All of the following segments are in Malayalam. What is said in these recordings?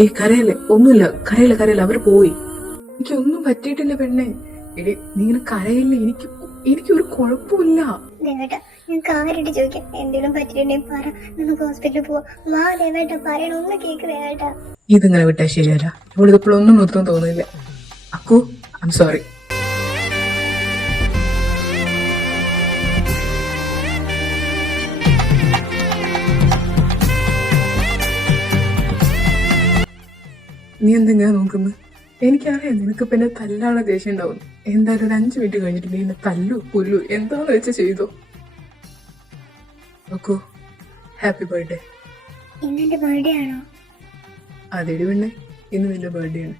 ഏയ് കരയല്ലേ, ഒന്നുമില്ല, കരയില്ല കരയില്ല, അവർ പോയി. എനിക്കൊന്നും പറ്റിയിട്ടില്ല പെണ്ണെ. എടി നീ ഇങ്ങനെ കരയില്ലേ, എനിക്കൊരു കുഴപ്പമില്ല. ദേവേട്ട ഞാൻ കാര്യമായിട്ട് ചോദിക്കാം, എന്തെങ്കിലും പറ്റിയിട്ടുണ്ടെങ്കിൽ പറ, നമുക്ക് ഹോസ്പിറ്റലിൽ പോവാം. വാ ദേവേട്ട, പറയണ ഒന്ന് കേക്ക് ദേവേട്ട. ഇതിങ്ങനെ വിട്ടാ ശരിയല്ല. ഇവളിതിപ്പോഴൊന്നും നിർത്താൻ തോന്നുന്നില്ല. അക്കു, ഐ എം സോറി. നീ എന്തെങ്കിലും നോക്കുന്നത്? എനിക്കറിയാം നിനക്ക് പിന്നെ തല്ലാനുള്ള ദേഷ്യം ഉണ്ടാവും. എന്തായാലും ഒരു 5 മിനിറ്റ് കഴിഞ്ഞിട്ട് നീ എന്നെ തല്ലു പുല്ലു എന്താന്ന് വെച്ച് ചെയ്തോ. നോക്കൂ, ഹാപ്പി ബർത്ത്ഡേ. ഇന്നെന്റെ ബർത്ത്ഡേ ആണോ? അതേടി പെണ്ണെ, ഇന്ന് നിന്റെ ബർത്ത്ഡേ ആണ്.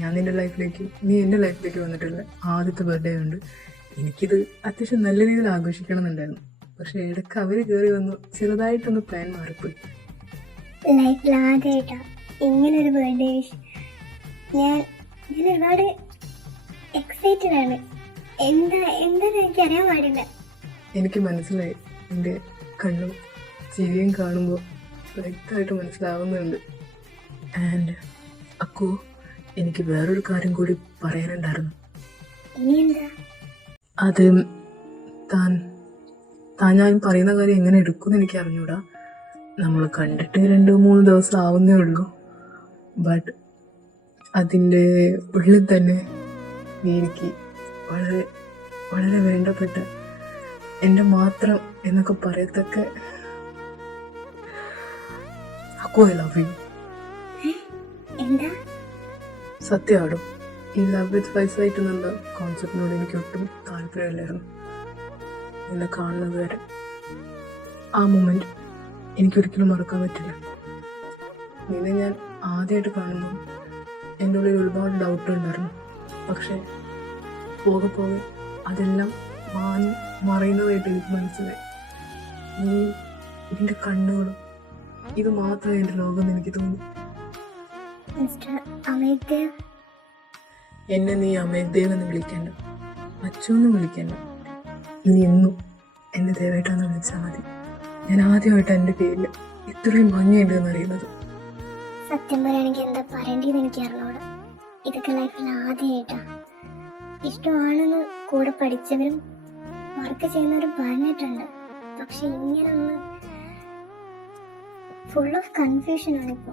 ഞാൻ നിന്റെ ലൈഫിലേക്ക്, നീ എന്റെ ലൈഫിലേക്ക് വന്നിട്ടുള്ള ആദ്യത്തെ ബർത്ത്ഡേ ഉണ്ട്. എനിക്കിത് അത്യാവശ്യം നല്ല രീതിയിൽ ആഘോഷിക്കണം എന്നുണ്ടായിരുന്നു. പക്ഷെ ഇടയ്ക്ക് അവര് കയറി വന്നു, ചെറുതായിട്ടൊന്ന് പ്ലാൻ മാറിപ്പോയി. ലൈഫിൽ ആദ്യമായിട്ടാ ഇങ്ങനൊരു ബർത്ത്ഡേ വിഷ്. ഞാൻ ഒരുപാട് എക്സൈറ്റഡ് ആണ്. എന്താന്ന് എനിക്ക് അറിയാൻ പാടില്ല. എനിക്ക് മനസ്സിലായി, എൻ്റെ കണ്ണും ചിരിയും കാണുമ്പോൾ വ്യക്തമായിട്ട് മനസ്സിലാവുന്നുണ്ട്. ആൻഡ് അക്കു, എനിക്ക് വേറൊരു കാര്യം കൂടി പറയാനുണ്ടായിരുന്നു. ഇനി എന്താ? അത് താൻ ഞാൻ പറയുന്ന കാര്യം എങ്ങനെ എടുക്കുമെന്ന് എനിക്ക് അറിഞ്ഞൂടാ. നമ്മൾ കണ്ടിട്ട് 2-3 ദിവസം ആവുന്നേ ഉള്ളൂ. ബട്ട് അതിൻ്റെ ഉള്ളിൽ തന്നെ നീ എനിക്ക് വളരെ വളരെ വേണ്ടപ്പെട്ട, എൻ്റെ മാത്രം എന്നൊക്കെ പറയത്തക്ക അക്കു, ഐ ലവ് യു. എന്താ? സത്യമാടും ഈ ലവ് വിത്ത് പൈസ ആയിട്ടുള്ള കോൺസെപ്റ്റിനോട് എനിക്ക് ഒട്ടും താല്പര്യമില്ലായിരുന്നു. എന്നെ കാണുന്നത് വരെ ആ മൊമെന്റ് എനിക്കൊരിക്കലും മറക്കാൻ പറ്റില്ല. നിന്നെ ഞാൻ ആദ്യമായിട്ട് കാണുമ്പോൾ എൻ്റെ ഉള്ളിൽ ഒരുപാട് ഡൗട്ട് ഉണ്ടായിരുന്നു. പക്ഷെ പോകെ പോകെ അതെല്ലാം മറയുന്നതായിട്ട് എനിക്ക് മനസ്സിലായി. നീ, നിന്റെ കണ്ണുകളും, ഇത് മാത്രമേ എൻ്റെ ലോകം എനിക്ക് തോന്നി. എന്നെ നീ അമേദ്ദേവ് എന്ന് വിളിക്കേണ്ട, അച്ഛനും വിളിക്കേണ്ട. ഇനി എന്നും എന്നെ ദേവേട്ടാന്ന് വിളിച്ചാൽ മതി. ഞാൻ ആദ്യമായിട്ട് എൻ്റെ പേരിൽ ഇത്രയും ഭംഗിയുണ്ട് എന്നറിയുന്നത്. സത്യം പറയുകയാണെങ്കിൽ എന്താ പറയേണ്ടതെന്ന് എനിക്ക് അറിഞ്ഞൂടാ. ഇതൊക്കെ ലൈഫിൽ ആദ്യമായിട്ടാ. ഇഷ്ടമാണെന്ന് കൂടെ പഠിച്ചവരും വർക്ക് ചെയ്യുന്നവരും പറഞ്ഞിട്ടുണ്ട്. പക്ഷെ ഇങ്ങനെ ഒന്ന് ഫുൾ ഓഫ് കൺഫ്യൂഷൻ ആണിപ്പോ.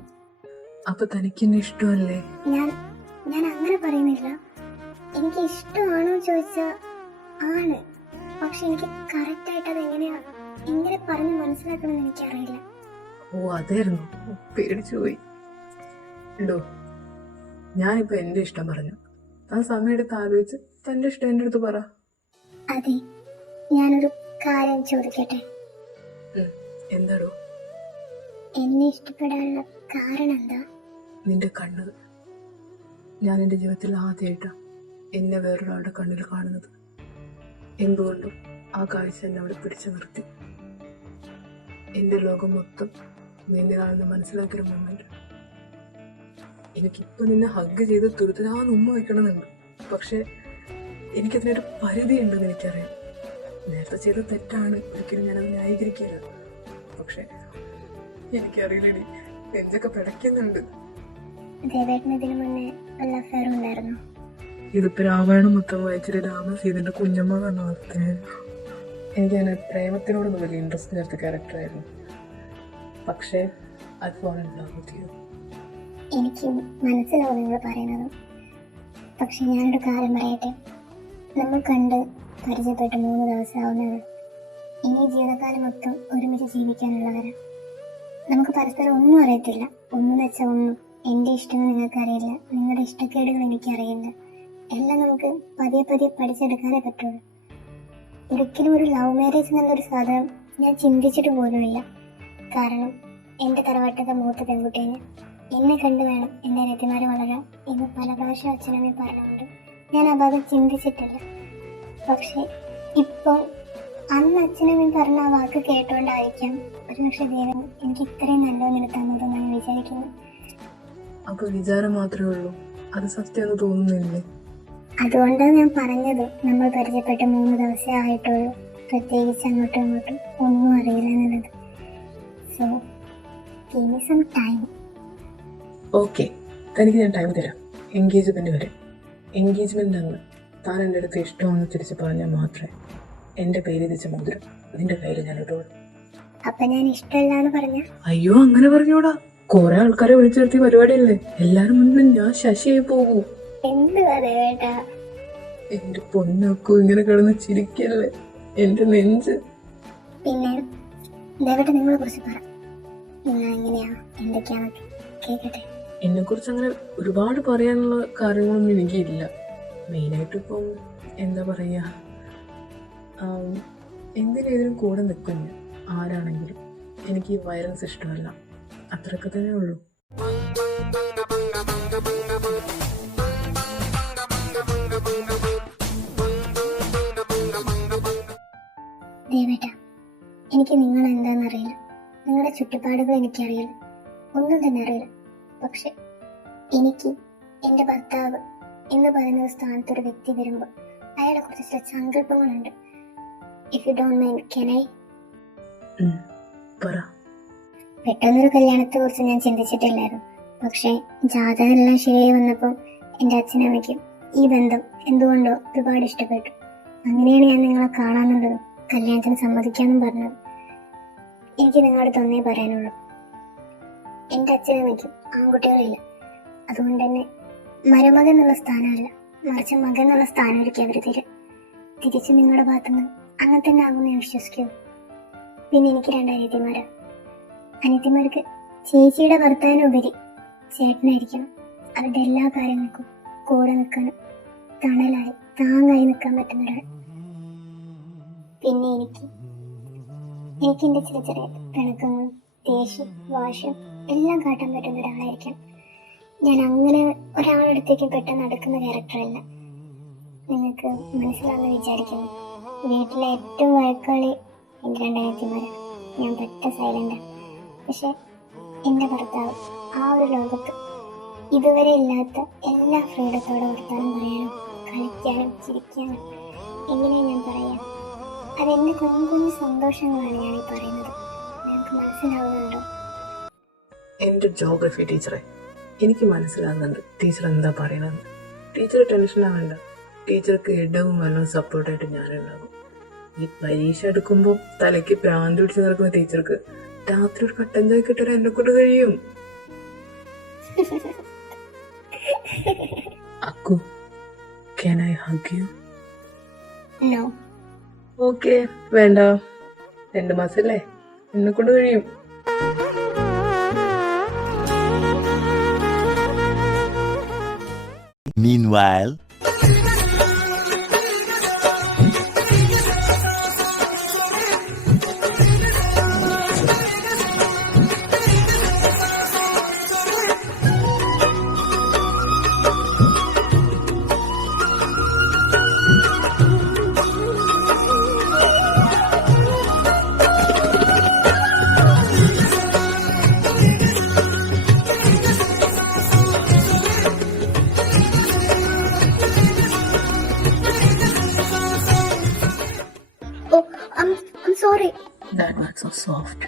അപ്പൊ തനിക്ക് എന്നെ ഇഷ്ടമല്ലേ? ഞാൻ അങ്ങനെ പറയുന്നില്ല. എനിക്ക് ഇഷ്ടമാണോ ചോദിച്ചാ ആണ്. പക്ഷെ എനിക്ക് കറക്റ്റ് ആയിട്ട് അത് എങ്ങനെ പറഞ്ഞ് മനസ്സിലാക്കണമെന്ന് എനിക്കറിയില്ല. ഓ അതായിരുന്നു, പേടിച്ചു പോയി. ഉണ്ടോ, ഞാനിപ്പോ എന്റെ ഇഷ്ടം പറഞ്ഞു. താൻ സമയം എടുത്ത് ആലോചിച്ച് തന്റെ ഇഷ്ടം എന്റെ അടുത്ത് പറ. അതെ, ഞാനൊരു കാര്യം ചോദിക്കട്ടെ? എന്താടോ? എന്നെ ഇഷ്ടപ്പെടാനുള്ള കാരണം എന്താ? നിന്റെ കണ്ണ്. ഞാൻ എൻ്റെ ജീവിതത്തിൽ ആദ്യമായിട്ടാ എന്നെ വേറൊരാളുടെ കണ്ണിൽ കാണുന്നത്. എന്തുകൊണ്ടും ആ കാഴ്ച എന്നെ അവിടെ പിടിച്ചു നിർത്തി. എൻ്റെ ലോകം മൊത്തം നിന്നെയാണെന്ന് മനസ്സിലാക്കിയ മൊമെന്റ്. എനിക്കിപ്പോൾ നിന്നെ ഹഗ് ചെയ്ത് തുരുത്തരാന്ന് ഉമ്മ വയ്ക്കണമെന്നുണ്ട്. പക്ഷെ എനിക്കതിനൊരു പരിധി ഉണ്ടെന്ന് എനിക്കറിയാം. നേരത്തെ ചെയ്ത തെറ്റാണ്, ഒരിക്കലും ഞാനത് ന്യായീകരിക്കില്ല. പക്ഷെ എനിക്കറിയില്ലടി, നെഞ്ചൊക്കെ പിടയ്ക്കുന്നുണ്ട്. ഇതിപ്പോ രാമായണം മൊത്തം വായിച്ചിട്ട് രാമസീതന്റെ കുഞ്ഞമ്മ എന്ന അവസ്ഥയായിരുന്നു. എനിക്കങ്ങനെ പ്രേമത്തിനോടൊന്നും വലിയ ഇൻട്രസ്റ്റ് ചേർത്ത ക്യാരക്ടറായിരുന്നു. പക്ഷേ അതുപോലെ എനിക്ക് മനസ്സിലാവും നിങ്ങൾ പറയുന്നത്. പക്ഷെ ഞാനൊരു കാര്യം പറയട്ടെ, നമ്മൾ കണ്ട് പരിചയപ്പെട്ട് 3 ദിവസം ആവുന്നവർ ഇനി ജീവിതകാലം മൊത്തം ഒരുമിച്ച് ജീവിക്കാനുള്ളവരാ. നമുക്ക് പരസ്പരം ഒന്നും അറിയത്തില്ല. ഒന്നും വെച്ചാൽ ഒന്നും. എൻ്റെ ഇഷ്ടങ്ങൾ നിങ്ങൾക്കറിയില്ല, നിങ്ങളുടെ ഇഷ്ടക്കേടുകൾ എനിക്കറിയില്ല. എല്ലാം നമുക്ക് പതിയെ പതിയെ പഠിച്ചെടുക്കാനേ പറ്റുള്ളൂ. ഒരിക്കലും ഒരു ലവ് മാരേജ് എന്നുള്ളൊരു സാധനം ഞാൻ ചിന്തിച്ചിട്ട് പോലുമില്ല. കാരണം എൻ്റെ തറവാട്ടത്തെ മൂത്ത പെൺകുട്ടീനെ എന്നെ കണ്ടു വേണം എൻ്റെ രതിമാര് വളരാൻ എന്ന് പല പ്രാവശ്യം അച്ഛനമ്മയും പറഞ്ഞുകൊണ്ട് ഞാൻ ആ ഭാഗം ചിന്തിച്ചിട്ടില്ല. പക്ഷെ ഇപ്പോൾ അന്ന് അച്ഛനമ്മയും പറഞ്ഞ ആ വാക്ക് കേട്ടോണ്ടായിരിക്കാം ഒരുപക്ഷെ ദൈവം എനിക്ക് ഇത്രയും നല്ലതെന്ന് തന്നതെന്ന് ഞാൻ വിചാരിക്കുന്നു. അപ്പൊ വിചാരം മാത്രമേ ഉള്ളൂ, അത് സത്യം തോന്നുന്നില്ലേ? അതുകൊണ്ടാണ് ഞാൻ പറഞ്ഞത്, നമ്മൾ പരിചയപ്പെട്ട് 3 ദിവസമേ ആയിട്ടുള്ളൂ. പ്രത്യേകിച്ച് അങ്ങോട്ടും ഇങ്ങോട്ടും ഒന്നും അറിയില്ല എന്നുള്ളത്. So give me some time. Okay, തനിക്ക് ഞാൻ ടൈം തരാം. എൻഗേജ്മെന്റ് വരെ. എൻഗേജ്മെന്റ് അന്ന് താൻ എൻ്റെ അടുത്ത് ഇഷ്ടമാണെന്ന് തിരിച്ച് പറഞ്ഞാൽ മാത്രമേ എൻ്റെ പേര് തിരിച്ച മോതിരം നിന്റെ കയ്യിൽ ഞാൻ ഇടുള്ളൂ. അപ്പൊ ഞാൻ ഇഷ്ടമല്ലാന്ന് പറഞ്ഞ? അയ്യോ, അങ്ങനെ പറഞ്ഞോടാ. കുറെ ആൾക്കാരെ വിളിച്ചു നിർത്തിയ പരിപാടിയല്ലേ, എല്ലാരും മുന്നിൽ ഞാൻ ശശിയായി പോകൂ. എന്ത് ദേവേട്ടാ? എന്റെ പൊന്നൊക്കു ഇങ്ങനെ കിടന്ന് ചിരിക്കല്ലേ, എന്റെ നെഞ്ച്. പിന്നെ ദേവേട്ട നിങ്ങളെ കുറിച്ച് പറ. നിങ്ങൾ എങ്ങനെയാ, എന്തൊക്കെയാന്നൊക്കെ കേക്കട്ടെ. എന്നെ കുറിച്ച് അങ്ങനെ ഒരുപാട് പറയാനുള്ള കാര്യങ്ങളൊന്നും എനിക്കില്ല. മെയിനായിട്ട് ഇപ്പം എന്താ പറയാ, എന്തിനേതിനും കൂടെ നിൽക്കും ഞാൻ. ആരാണെങ്കിലും എനിക്ക് ഈ വയലൻസ് ഇഷ്ടമല്ല, അത്രയൊക്കെ തന്നെ ഉള്ളൂ. ദേവേട്ട, എനിക്ക് നിങ്ങൾ എന്താണെന്നറിയില്ല, നിങ്ങളുടെ ചുറ്റുപാടുകൾ എനിക്കറിയില്ല, ഒന്നും തന്നെ അറിയില്ല. പക്ഷെ എനിക്ക് എൻ്റെ ഭർത്താവ് എന്ന് പറയുന്ന ഒരു സ്ഥാനത്തൊരു വ്യക്തി വരുമ്പോൾ അയാളെ കുറിച്ച് ചില സങ്കല്പങ്ങളുണ്ട്. If you don't mind, can I? പെട്ടെന്നൊരു കല്യാണത്തെ കുറിച്ച് ഞാൻ ചിന്തിച്ചിട്ടില്ലായിരുന്നു. പക്ഷെ ജാതകമെല്ലാം ശരിയായി വന്നപ്പോൾ എൻ്റെ അച്ഛനമ്മയ്ക്കും ഈ ബന്ധം എന്തുകൊണ്ടോ ഒരുപാട് ഇഷ്ടപ്പെട്ടു. അങ്ങനെയാണ് ഞാൻ നിങ്ങളെ കാണാനുള്ളതും കല്യാണത്തിന് സമ്മതിക്കാനും പറഞ്ഞത്. എനിക്ക് നിങ്ങളോട് ഒന്നേ പറയാനുള്ളൂ, എൻ്റെ അച്ഛനമ്മയ്ക്കും ആൺകുട്ടികളില്ല. അതുകൊണ്ട് തന്നെ മരുമകൻ എന്നുള്ള സ്ഥാനമല്ല, മറിച്ച് മകൻ എന്നുള്ള സ്ഥാനം ഒരിക്കലും അവർ തരും. തിരിച്ച് നിങ്ങളുടെ ഭാഗത്തുനിന്ന് അങ്ങനെ തന്നെ ആകുമെന്ന് ഞാൻ വിശ്വസിക്കൂ. പിന്നെ എനിക്ക് 2 അനിയത്തിമാരാണ്. അനിയത്തിമാർക്ക് ചേച്ചിയുടെ ഭർത്താവിനുപരി ചേട്ടനായിരിക്കണം. അവരുടെ എല്ലാ കാര്യങ്ങൾക്കും കൂടെ നിൽക്കാനും തണലായി താങ്ങായി നിൽക്കാൻ പറ്റുന്ന ഒരാൾ. പിന്നെ എനിക്ക് എൻ്റെ ചെറിയ ചെറിയ പിണക്കങ്ങളും ദേഷ്യം വാശം എല്ലാം കാട്ടാൻ പറ്റുന്ന ഒരാളായിരിക്കണം. ഞാൻ അങ്ങനെ ഒരാളടുത്തേക്ക് പെട്ടെന്ന് നടക്കുന്ന ക്യാരക്ടറല്ല. നിങ്ങൾക്ക് മനസ്സിലാവുന്ന വിചാരിക്കുന്നു. വീട്ടിലെ ഏറ്റവും വഴക്കളി എൻ്റെ 2 അനിയത്തിമാരാണ്. ഞാൻ പറ്റ സൈലൻ്റാണ്. പക്ഷെ എൻ്റെ ഭർത്താവ് ആ ഒരു ലോകത്ത് ഇതുവരെ ഇല്ലാത്ത എല്ലാ ഫ്രീഡത്തോടെ വർത്താനം പറയാനും കളിക്കാനും ചിരിക്കാനും എങ്ങനെയാണ് ഞാൻ പറയാം. അതെൻ്റെ കുഞ്ഞു കുഞ്ഞു സന്തോഷങ്ങളാണ് ഞാനീ പറയുന്നത്. നിങ്ങൾക്ക് മനസ്സിലാവുന്നുണ്ടോ? എൻ്റെ ജോഗ്രഫി ടീച്ചറെ, എനിക്ക് മനസ്സിലാകുന്നുണ്ട് ടീച്ചർ എന്താ പറയണമെന്ന്. ടീച്ചർ ടെൻഷനാവേണ്ട. ടീച്ചർക്ക് ഇടവും വല്ലതും സപ്പോർട്ടായിട്ട് ഞാനുണ്ടാകും. ഈ പരീക്ഷ എടുക്കുമ്പോൾ തലയ്ക്ക് ഭ്രാന്ത് പിടിച്ച് നടക്കുന്ന ടീച്ചർക്ക് രാത്രി ഒരു കട്ടൻ ചായ കിട്ടാൻ എന്നെ കൊണ്ട് കഴിയും. അക്കു, can I hug you? No. Okay, വേണ്ട. 2 മാസല്ലേ, എന്നെ കൊണ്ട് കഴിയും. Meanwhile, Oh, I'm sorry. That was so soft.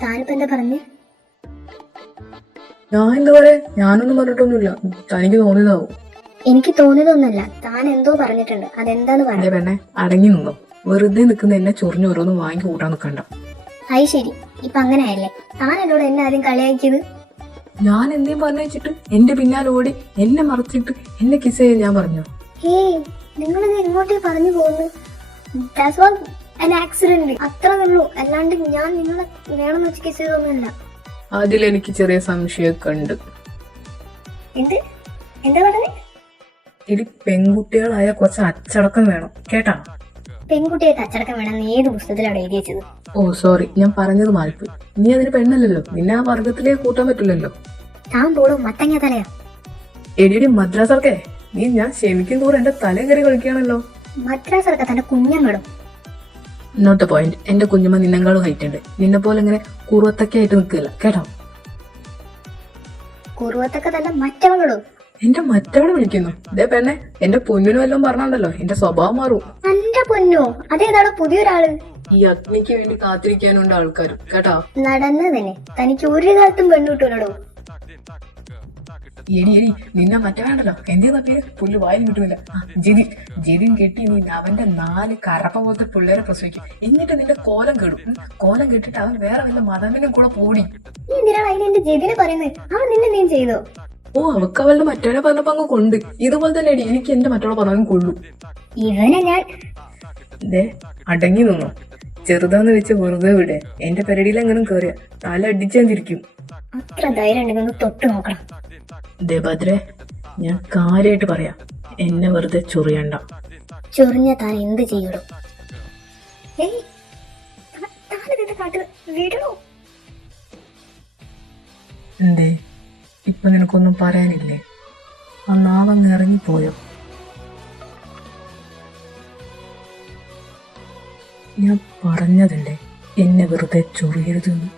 താനിപ്പോ എന്താ പറഞ്ഞു? ഞാൻ എന്താ പറയാ, ഞാനൊന്നും പറഞ്ഞിട്ടൊന്നുമില്ല. തനിക്ക് തോന്നിയതാവും. എനിക്ക് തോന്നിയതൊന്നല്ല, താൻ എന്തോ പറഞ്ഞിട്ടുണ്ട്. അതെന്താന്ന് അതെ പറഞ്ഞു. പെണ്ണെ, അടങ്ങി നിന്നോ. വെറുതെ നിൽക്കുന്ന എന്നെ ചൊറിഞ്ഞ് ഓരോന്നും വാങ്ങി കൂട്ടാൻ നിൽക്കണ്ട. അത് ശരി, ഇപ്പൊ അങ്ങനെ ആയല്ലേ. താൻ എന്നോട് എന്നെ ആദ്യം കളിയാക്കിയത്? ഞാൻ എന്തേലും പറഞ്ഞിട്ട് എന്റെ പിന്നാലെ ഓടി എന്നെ മറച്ചിട്ട് എന്നെ കിസ് ചെയ്യാൻ ഞാൻ പറഞ്ഞു. ഏയ്, നിങ്ങളിത് എങ്ങോട്ടേ പറഞ്ഞു പോകുന്നു? That was an accident. അത്ര ഉള്ളൂ. അല്ലാണ്ട് ഞാൻ നിങ്ങളെ വേണമെന്ന് വെച്ച് കിസ് ചെയ്തൊന്നുമില്ല. അതിലെനിക്ക് ചെറിയ സംശയമൊക്കെ ഉണ്ട്. എന്താ പറഞ്ഞേ? ഇത് പെൺകുട്ടികളായ കുറച്ച് അച്ചടക്കം വേണം കേട്ടാ. പെൺകുട്ടിയായിട്ട് അച്ചടക്കം വേണമെന്ന് ഏത് പുസ്തകത്തിലാണ് എഴുതി വെച്ചത്? ഓ സോറി, ഞാൻ പറഞ്ഞത് മാറിപ്പോയി. നീ അതിന് പെണ്ണല്ലല്ലോ, നിന്നെ ആ വർഗത്തിലേക്ക് കൂട്ടാൻ പറ്റില്ലല്ലോ. താൻ പോടും മത്തങ്ങ തലയാ. എടിയടി മദ്രാസർക്കെ, നീ ഞാൻ ക്ഷമിക്കും തോറും എന്റെ തല കയറി കളിക്കുകയാണല്ലോ. മദ്രാസൊക്കെ തന്റെ കുഞ്ഞങ്ങളും. Not the point. എന്റെ കുഞ്ഞമ്മ നിന്നെക്കാളും ഹൈറ്റ് ഉണ്ട്. നിന്നെ പോലെ ഇങ്ങനെ കുറുവത്തൊക്കെ ആയിട്ട് നിൽക്കില്ല കേട്ടോ. കുറുവത്തൊക്കെ തന്നെ മറ്റവളോ? എന്റെ മറ്റവളെ വിളിക്കുന്നു. ഇതേ പെണ്ണെ, എന്റെ പൊന്നിനും എല്ലാം പറഞ്ഞാണ്ടല്ലോ എന്റെ സ്വഭാവം മാറും. എന്റെ പൊന്നോ, അതേതാണോ പുതിയൊരാള്? ഈ അഗ്നിക്ക് വേണ്ടി കാത്തിരിക്കാനുണ്ട് ആൾക്കാരും കേട്ടോ. നടന്നു തന്നെ തനിക്ക് ഒരു കാലത്തും പെണ്ണു കിട്ടൂലോ. എടി നിന്നെ മറ്റേ വേണ്ടല്ലോ എന്തിനാ പേര് പുല്ല് വായിൽ കിട്ടുന്നില്ല. ജിതിൻ കെട്ടി നീ അവന്റെ 4 കറപ്പ പോലത്തെ പിള്ളേരെ പ്രസവിക്കും. എന്നിട്ട് നിന്റെ കോലം കെടും. കോലം കെട്ടിട്ട് അവൻ വേറെ വല്ല മതവിനും കൂടെ പോടി. നീ എന്തിനാണ് അതിന് എന്റെ ജെതിനെ പറയുന്നത്? അവൻ നിന്നെ നീ ചെയ്തോ? ഓ അവക്ക് അവളുടെ മറ്റവനെ പറഞ്ഞപ്പോ അങ്ങ് കൊണ്ട്. ഇതുപോലെ തന്നെ അടി എനിക്ക് എന്റെ മറ്റുള്ള പറഞ്ഞാലും കൊള്ളു. ഇവനെ ഞാൻ അടങ്ങി നിന്നോ. ചെറുതാന്ന് വെച്ച് വെറുതെ വിടെ. എന്റെ പെരടിയിൽ അങ്ങനെ കേറിയ തല അടിച്ചാൻ തിരിക്കും. അത്ര ധൈര്യം ഉണ്ടെങ്കിൽ തൊട്ട് നോക്കണം. ഭദ്രേ, ഞാൻ കാര്യമായിട്ട് പറയാം, എന്നെ വെറുതെ ചൊറിയണ്ട. ചൊറിഞ്ഞ താൻ എന്ത് ചെയ്യടോ? എന്തേ ഇപ്പൊ നിനക്കൊന്നും പറയാനില്ലേ? ആ നാവങ്ങ് ഇറങ്ങിപ്പോയോ? ഞാൻ പറഞ്ഞതല്ലേ എന്നെ വെറുതെ ചൊറിയരുതെന്ന്.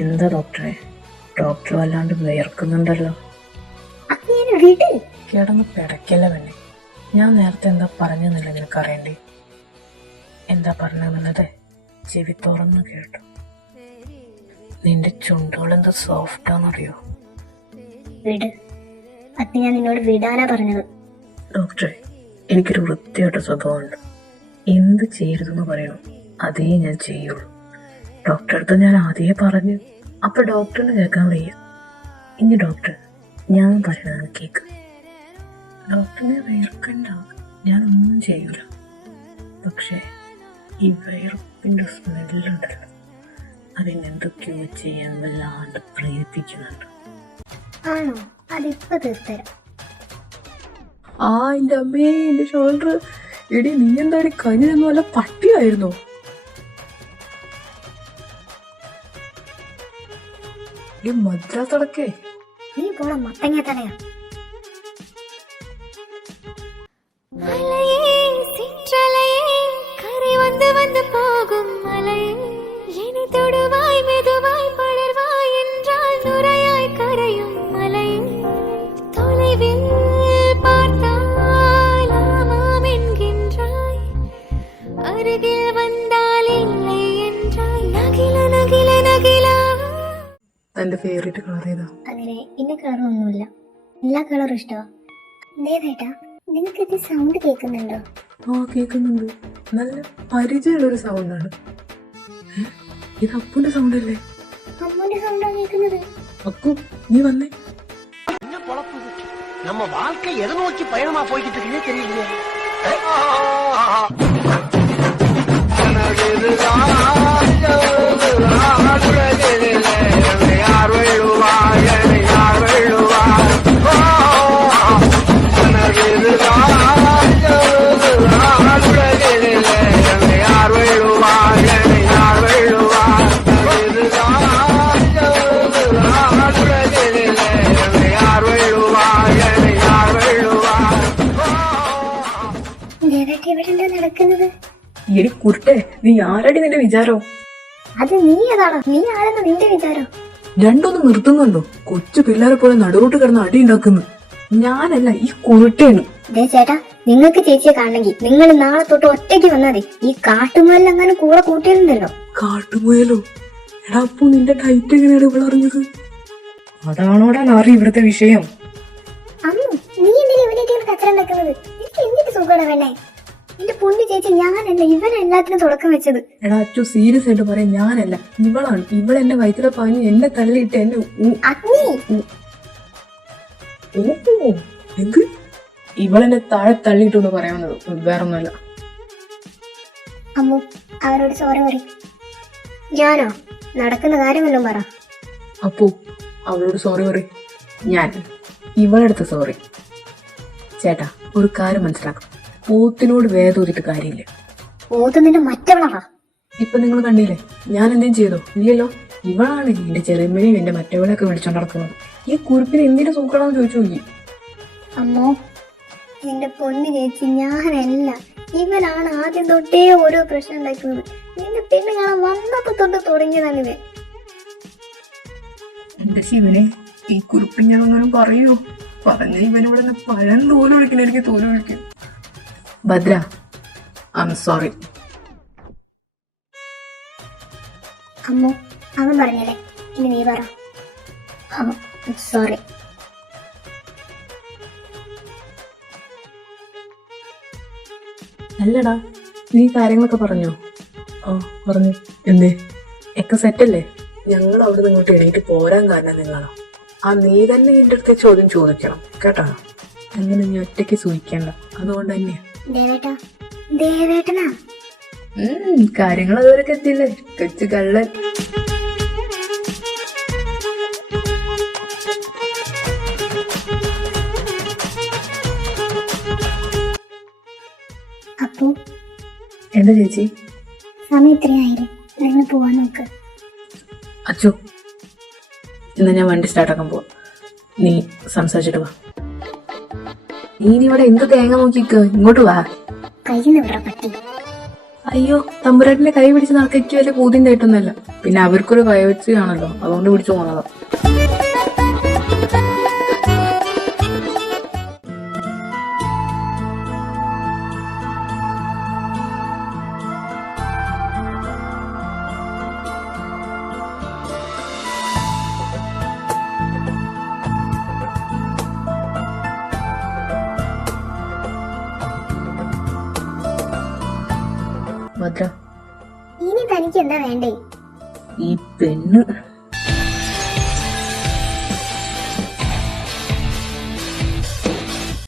എന്താ ഡോക്ടറെ? ഡോക്ടർ വല്ലാണ്ട് വിയർക്കുന്നുണ്ടല്ലോ. കിടന്ന് പിടയ്ക്കല്ല വേണ്ടേ. ഞാൻ നേരത്തെ എന്താ പറഞ്ഞെന്നില്ല നിനക്കറിയണ്ടേ? എന്താ പറഞ്ഞെന്നുള്ളത് ചെവി തുറന്ന് കേട്ടു. നിന്റെ ചുണ്ടുകളെന്ത് സോഫ്റ്റാന്നറിയോ? ഞാൻ നിന്നോട് വിടാനാ പറഞ്ഞത്. ഡോക്ടറെ, എനിക്കൊരു വൃത്തിയായിട്ട സ്വഭാവമുണ്ട്. എന്ത് ചെയ്യരുതെന്ന് പറയണോ അതേ ഞാൻ ചെയ്യുള്ളൂ. ഡോക്ടറെ അടുത്ത് ഞാൻ ആദ്യമേ പറഞ്ഞു. അപ്പൊ ഡോക്ടറിന് കേൾക്കാൻ വയ്യ. ഇനി ഡോക്ടർ ഞാൻ പറയണത് കേക്ക്. ഡോക്ടറിനെ വിയർക്കണ്ട, ഞാനൊന്നും ചെയ്യൂല. പക്ഷെ ഈ വിയർപ്പിന്റെ സ്മെല്ലുണ്ടല്ലോ, അതിനെന്തൊക്കെയോ ചെയ്യാൻ വല്ലാണ്ട് പ്രേരിപ്പിക്കുന്നുണ്ട്. ആണോ? അതിപ്പോ തീർത്തരാം. എന്റെ അമ്മേ, എന്റെ ഷോൾഡർ. എടി നീ എന്താടി കനിയൊന്നും അല്ല പട്ടിയായിരുന്നോ? മദ്രാസ് അടക്കേ നീ പോണ മത്തങ്ങ തലയാ. തന്റെ ഫേവറേറ്റ് കളർ ഏതാ? അങ്ങനെ ഇന്ന കളറൊന്നുമില്ല, എല്ലാ കളറും ഇഷ്ടമാ. ദേവേട്ടാ, നിങ്ങൾക്ക് ഇത് സൗണ്ട് കേൾക്കുന്നുണ്ടോ? കേൾക്കുന്നുണ്ട്. നല്ല പരിചയമുള്ളൊരു സൗണ്ടാണ്. ഇത് അപ്പുന്റെ സൗണ്ട് അല്ലേ? അമ്മൂന്റെ സൗണ്ടാണ് കേൾക്കുന്നത്. അക്കു, നീ വന്നേ. நம்ம வாழ்க்கை எதை நோக்கி பயணமா போய்கிட்டு இருக்குன்னே தெரியலையே. എടി കുരുട്ടെ, നീ ആരടി നിന്റെ വിചാരോ? അത് നീ ഏതാണോ? നീ ആരെന്ന് നിന്റെ വിചാരോ? രണ്ടൊന്നും നിർത്തുന്നുണ്ടോ? കൊച്ചു പിള്ളേരെ പോലെ നടുറോട്ട് കിടന്ന് അടി ഉണ്ടാക്കുന്നു. ഞാനല്ല, ഈ കുരുട്ടേണ്. ചേട്ടാ, നിങ്ങൾക്ക് ചേച്ചിയെ കാണണമെങ്കിൽ നിങ്ങൾ നാളെ തൊട്ട് ഒറ്റയ്ക്ക് വന്നാൽ മതി. ഈ കാട്ടുമുയലിൽ അങ്ങനെ കൂടെ കൂട്ടിയിട്ടുണ്ടല്ലോ. കാട്ടുമുയലോ? എടാ അപ്പു, നിന്റെ ടൈറ്റ് എങ്ങനെയാണ് ഇവിടെ അറിഞ്ഞത്? അതാണോടാ നാറി ഇവിടുത്തെ വിഷയം. അമ്മു, നീ എന്തിനാ ഇവനേക്ക് കച്ചറ ഉണ്ടാക്കുന്നത്? എനിക്ക് എന്തിട്ട് സുഖമാണ് വേണേ? എന്റെ പൊന്നു ചേച്ചി, ഞാനല്ല, ഇവനെ എല്ലാത്തിനും തുടക്കം വെച്ചത്. എടാ അച്ചു, സീരിയസ് ആയിട്ട് പറയാം, ഞാനല്ല, ഇവളാണ്. ഇവളെന്റെ വയറ്റിലെ പാഞ്ഞ് എന്നെ തള്ളിയിട്ട് എന്നെ എന്ത് ഇവളെന്നെ താഴെ തള്ളിയിട്ടെന്ന് പറയാവുന്നത്, വേറൊന്നുമല്ല. അമ്മു, അവരോട് സോറി പറയും. ഞാനോ? നടക്കുന്ന കാര്യമല്ലോ പറ. അപ്പു, അവളോട് സോറി പറയും. ഞാൻ ഇവളെടുത്ത് സോറി. ചേട്ടാ, ഒരു കാര്യം മനസ്സിലാക്കും, പോത്തിനോട് വേദോതിട്ട് കാര്യമില്ല. പോത്തുന്നിന്റെ മറ്റവളാ. ഇപ്പൊ നിങ്ങൾ കണ്ടില്ലേ, ഞാൻ എന്തെങ്കിലും ചെയ്തോ? ഇല്ലല്ലോ. ഇവളാണ് എന്റെ ചെറിയമ്മയും എന്റെ മറ്റവളെയൊക്കെ വിളിച്ചോണ്ട് നടക്കുന്നത്. ഈ കുറിപ്പിന് എന്തിനു സൂക്കടാന്ന് ചോദിച്ചു നോക്കി. അമ്മോ, എന്റെ പൊന്നു ചേച്ചി, ഞാനല്ല, ഇവനാണ് ആദ്യം തൊട്ടേ ഓരോ പ്രശ്നം ഉണ്ടാക്കുന്നത്. നിന്റെ പെണ്ണ് കാണാൻ വന്നപ്പോ തൊട്ട് തുടങ്ങിയതാണ് ഇവൻ. എന്റെ ശിവനെ, ഈ കുറിപ്പ് ഞാനൊന്നും പറയൂ. പറഞ്ഞ ഇവനിവിടെ പഴം തോല് വിളിക്കുന്ന, എനിക്ക് തോല് വിളിക്കും. Bhadra, I am sorry. Ammu, അവൻ പറഞ്ഞല്ലേ, ഇനി നീ പറ. സോറി. അല്ലടാ, നീ കാര്യങ്ങളൊക്കെ പറഞ്ഞോ? ആ പറഞ്ഞു. എന്തേ? ഒക്കെ സെറ്റല്ലേ? ഞങ്ങൾ അവിടെ ഇങ്ങോട്ട് എണീറ്റ് പോരാൻ കാരണം നിങ്ങളാണോ? ആ നീ തന്നെ എൻ്റെ അടുത്ത് ചോദ്യം ചോദിക്കണം കേട്ടോ. അങ്ങനെ നീ ഒറ്റയ്ക്ക് സൂഹിക്കണ്ട, അതുകൊണ്ട് തന്നെയാ. ദേവേട്ടനാ? കാര്യങ്ങൾ അതുവരെ എത്തിയില്ലേ കൊച്ചു കള്ളൻ. അപ്പോ എന്താ ചേച്ചി? സമയം ഇത്രയായില്ലേ, നിങ്ങൾ പോവാൻ നോക്ക്. അച്ചു, ഇന്ന് ഞാൻ വണ്ടി സ്റ്റാർട്ടാക്കാൻ പോവാ. നീ സംസാരിച്ചിട്ട് വാ. നീ ഇവിടെ എന്ത് തേങ്ങ നോക്കിക്ക്, ഇങ്ങോട്ട് വാ. കയ്യിൽ നിന്ന് പറ്റി. അയ്യോ, തമ്പുരാട്ടിന്റെ കൈ പിടിച്ച് നടക്കി വലിയ പൂതിന്റെ ആയിട്ടൊന്നുമല്ല. പിന്നെ അവർക്കൊരു കൈവച്ചാണല്ലോ, അതുകൊണ്ട് പിടിച്ചു പോണതാ. ഭദ്ര, ഇനി തനിക്ക് എന്താ വേണ്ടേ? ഈ പെണ്ണ്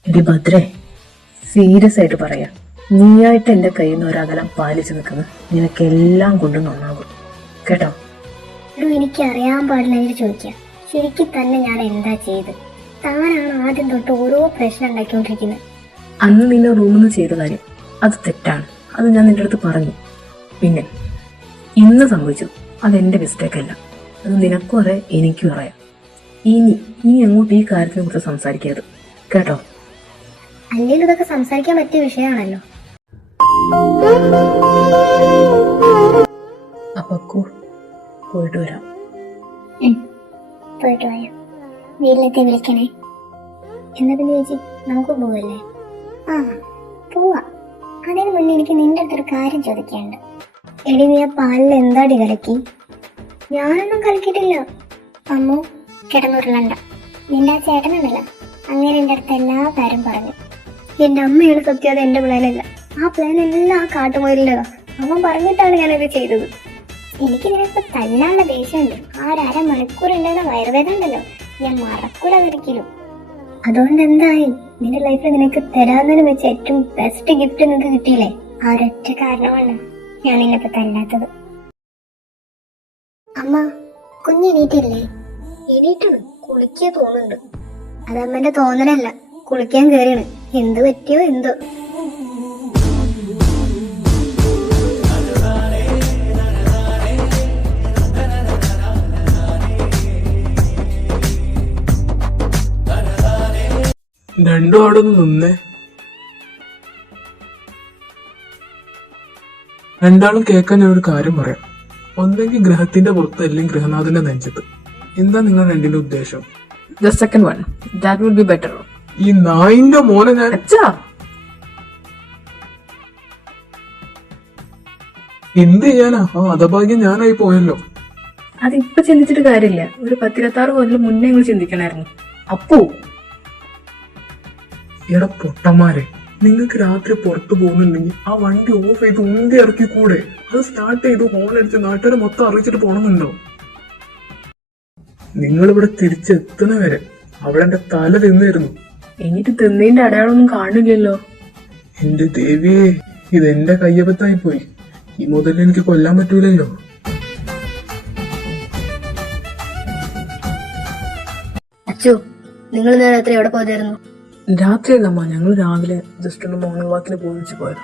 എടി ഭദ്രേ, സീരിയസ് ആയിട്ട് പറയാ, നീയായിട്ട് എന്റെ കയ്യിൽ നിന്ന് ഒരകലം പാലിച്ചു നിൽക്കുന്നത് നിനക്കെല്ലാം കൊണ്ടും നന്നാകും കേട്ടോ. എനിക്ക് അറിയാൻ പാടില്ല ചോദിക്കാം. ശരിക്കും തന്നെ ഞാൻ എന്താ ചെയ്ത്? താനാണ് ആദ്യം തൊട്ട് ഓരോ പ്രശ്നം ഉണ്ടാക്കിക്കൊണ്ടിരിക്കുന്നത്. അന്ന് നിന്നെ റൂമിൽ നിന്ന് ചെയ്ത കാര്യം അത് തെറ്റാണ്, അത് ഞാൻ നിന്റെ അടുത്ത് പറഞ്ഞു. പിന്നെ ഇന്ന് സംഭവിച്ചു, അതെന്റെ മിസ്റ്റേക്ക് അല്ല, അത് നിനക്കും അറിയാം എനിക്കും അറിയാം. ഇനി അങ്ങോട്ട് ഈ കാര്യത്തിനെ കുറിച്ച് സംസാരിക്കരുത് കേട്ടോ. അല്ലെങ്കിൽ ഇതൊക്കെ സംസാരിക്കാൻ പറ്റിയ വിഷയമാണല്ലോ. അപ്പക്കു പോയിട്ട് വരാം. പോയിട്ട് വരാം. വീട്ടിലെത്തി വിളിക്കണേ. എന്നാ പിന്നെ ചേച്ചി നമുക്ക് പോവല്ലേ? ആ പോവാ. അതിന് മുന്നേ എനിക്ക് നിന്റെ അടുത്തൊരു കാര്യം ചോദിക്കാനുണ്ട്. എടി, നീ ആ പാലിൽ എന്താടി കലക്കി? ഞാനൊന്നും കലക്കിയിട്ടില്ല. അമ്മു കിടന്നുരുളണ്ട. നിന്റെ ആ ചേട്ടനുണ്ടല്ലോ, അങ്ങനെ എൻ്റെ അടുത്ത് എല്ലാ കാര്യം പറഞ്ഞു. എന്റെ അമ്മയാണ് സത്യം, അത് എന്റെ പ്ലാനല്ല. ആ പ്ലാൻ എല്ലാം ആ കാട്ടുമുയലിൻ്റെതാ. അവൻ പറഞ്ഞിട്ടാണ് ഞാനത് ചെയ്തത്. എനിക്ക് നിനക്ക് തല്ലാനുള്ള ദേഷ്യമുണ്ട്. ആ ഒരു അരമണിക്കൂർ ഉണ്ടായിരുന്ന വയറുവേദന ഉണ്ടല്ലോ, ഞാൻ മറക്കൂല ഒരിക്കലും. അതുകൊണ്ട് എന്തായി? നിന്റെ ലൈഫിൽ നിനക്ക് തരാന്നതിന് വെച്ച് ഏറ്റവും ബെസ്റ്റ് ഗിഫ്റ്റ് നിനക്ക് കിട്ടിയില്ലേ? ആ ഒരൊറ്റ കാരണമാണ് ഞാൻ നിനക്ക് തല്ലാത്തത്. അമ്മ, കുഞ്ഞെണീറ്റില്ലേ? എണീറ്റാണ്, കുളിക്കുക തോന്നുന്നുണ്ട്. അത് അമ്മന്റെ തോന്നലല്ല, കുളിക്കാൻ കയറിയാണ്. എന്ത് പറ്റിയോ എന്തോ. രണ്ടും അവിടെ നിന്നേ. രണ്ടാളും കേൾക്കാൻ ഞാൻ ഒരു കാര്യം പറയാം. ഒന്നെങ്കിൽ ഗ്രഹത്തിന്റെ പുറത്ത്, അല്ലെങ്കിൽ ഗ്രഹനാഥന്റെ നെഞ്ചത്ത്. എന്താ നിങ്ങൾ രണ്ടിന്റെ ഉദ്ദേശം? The second one, that would be better. ഈ നായിന്റെ മോനെ ഞാൻ അച്ഛാ, എന്ത് ചെയ്യാനാ? ആ അധഭാഗ്യം ഞാനായി പോയല്ലോ. അതിപ്പൊ ചിന്തിച്ചിട്ട് കാര്യമില്ല. ഒരു 10-26 കൊല്ലം മുന്നേ നിങ്ങൾ ചിന്തിക്കണായിരുന്നു. അപ്പോ എടാ പൊട്ടന്മാരെ, നിങ്ങൾക്ക് രാത്രി പുറത്തു പോകുന്നുണ്ടെങ്കിൽ ആ വണ്ടി ഓഫ് ചെയ്ത് ഉന്തി ഇറക്കി കൂടെ? അത് സ്റ്റാർട്ട് ചെയ്ത് ഹോൺ അടിച്ച് നാട്ടുകാരെ മൊത്തം അറിയിച്ചിട്ട് പോകണമെന്നുണ്ടോ? നിങ്ങളിവിടെ തിരിച്ചെത്തുന്ന വരെ അവിടെ എന്റെ തല തിന്നായിരുന്നു. എന്നിട്ട് തിന്നതിന്റെ അടയാളമൊന്നും കാണില്ലല്ലോ. എന്റെ ദേവിയെ, ഇതെന്റെ കയ്യബത്തായി പോയി. ഈ മുതൽ എനിക്ക് കൊല്ലാൻ പറ്റൂലല്ലോ. അച്ചു, നിങ്ങൾ ഇന്നലെ രാത്രി എവിടെ പോയതായിരുന്നു? രാത്രിയല്ലമ്മ, ഞങ്ങൾ രാവിലെ ജസ്റ്റ് ഒന്ന് മോർണിംഗ് വാക്കിന് പോയിച്ചു പോയത്.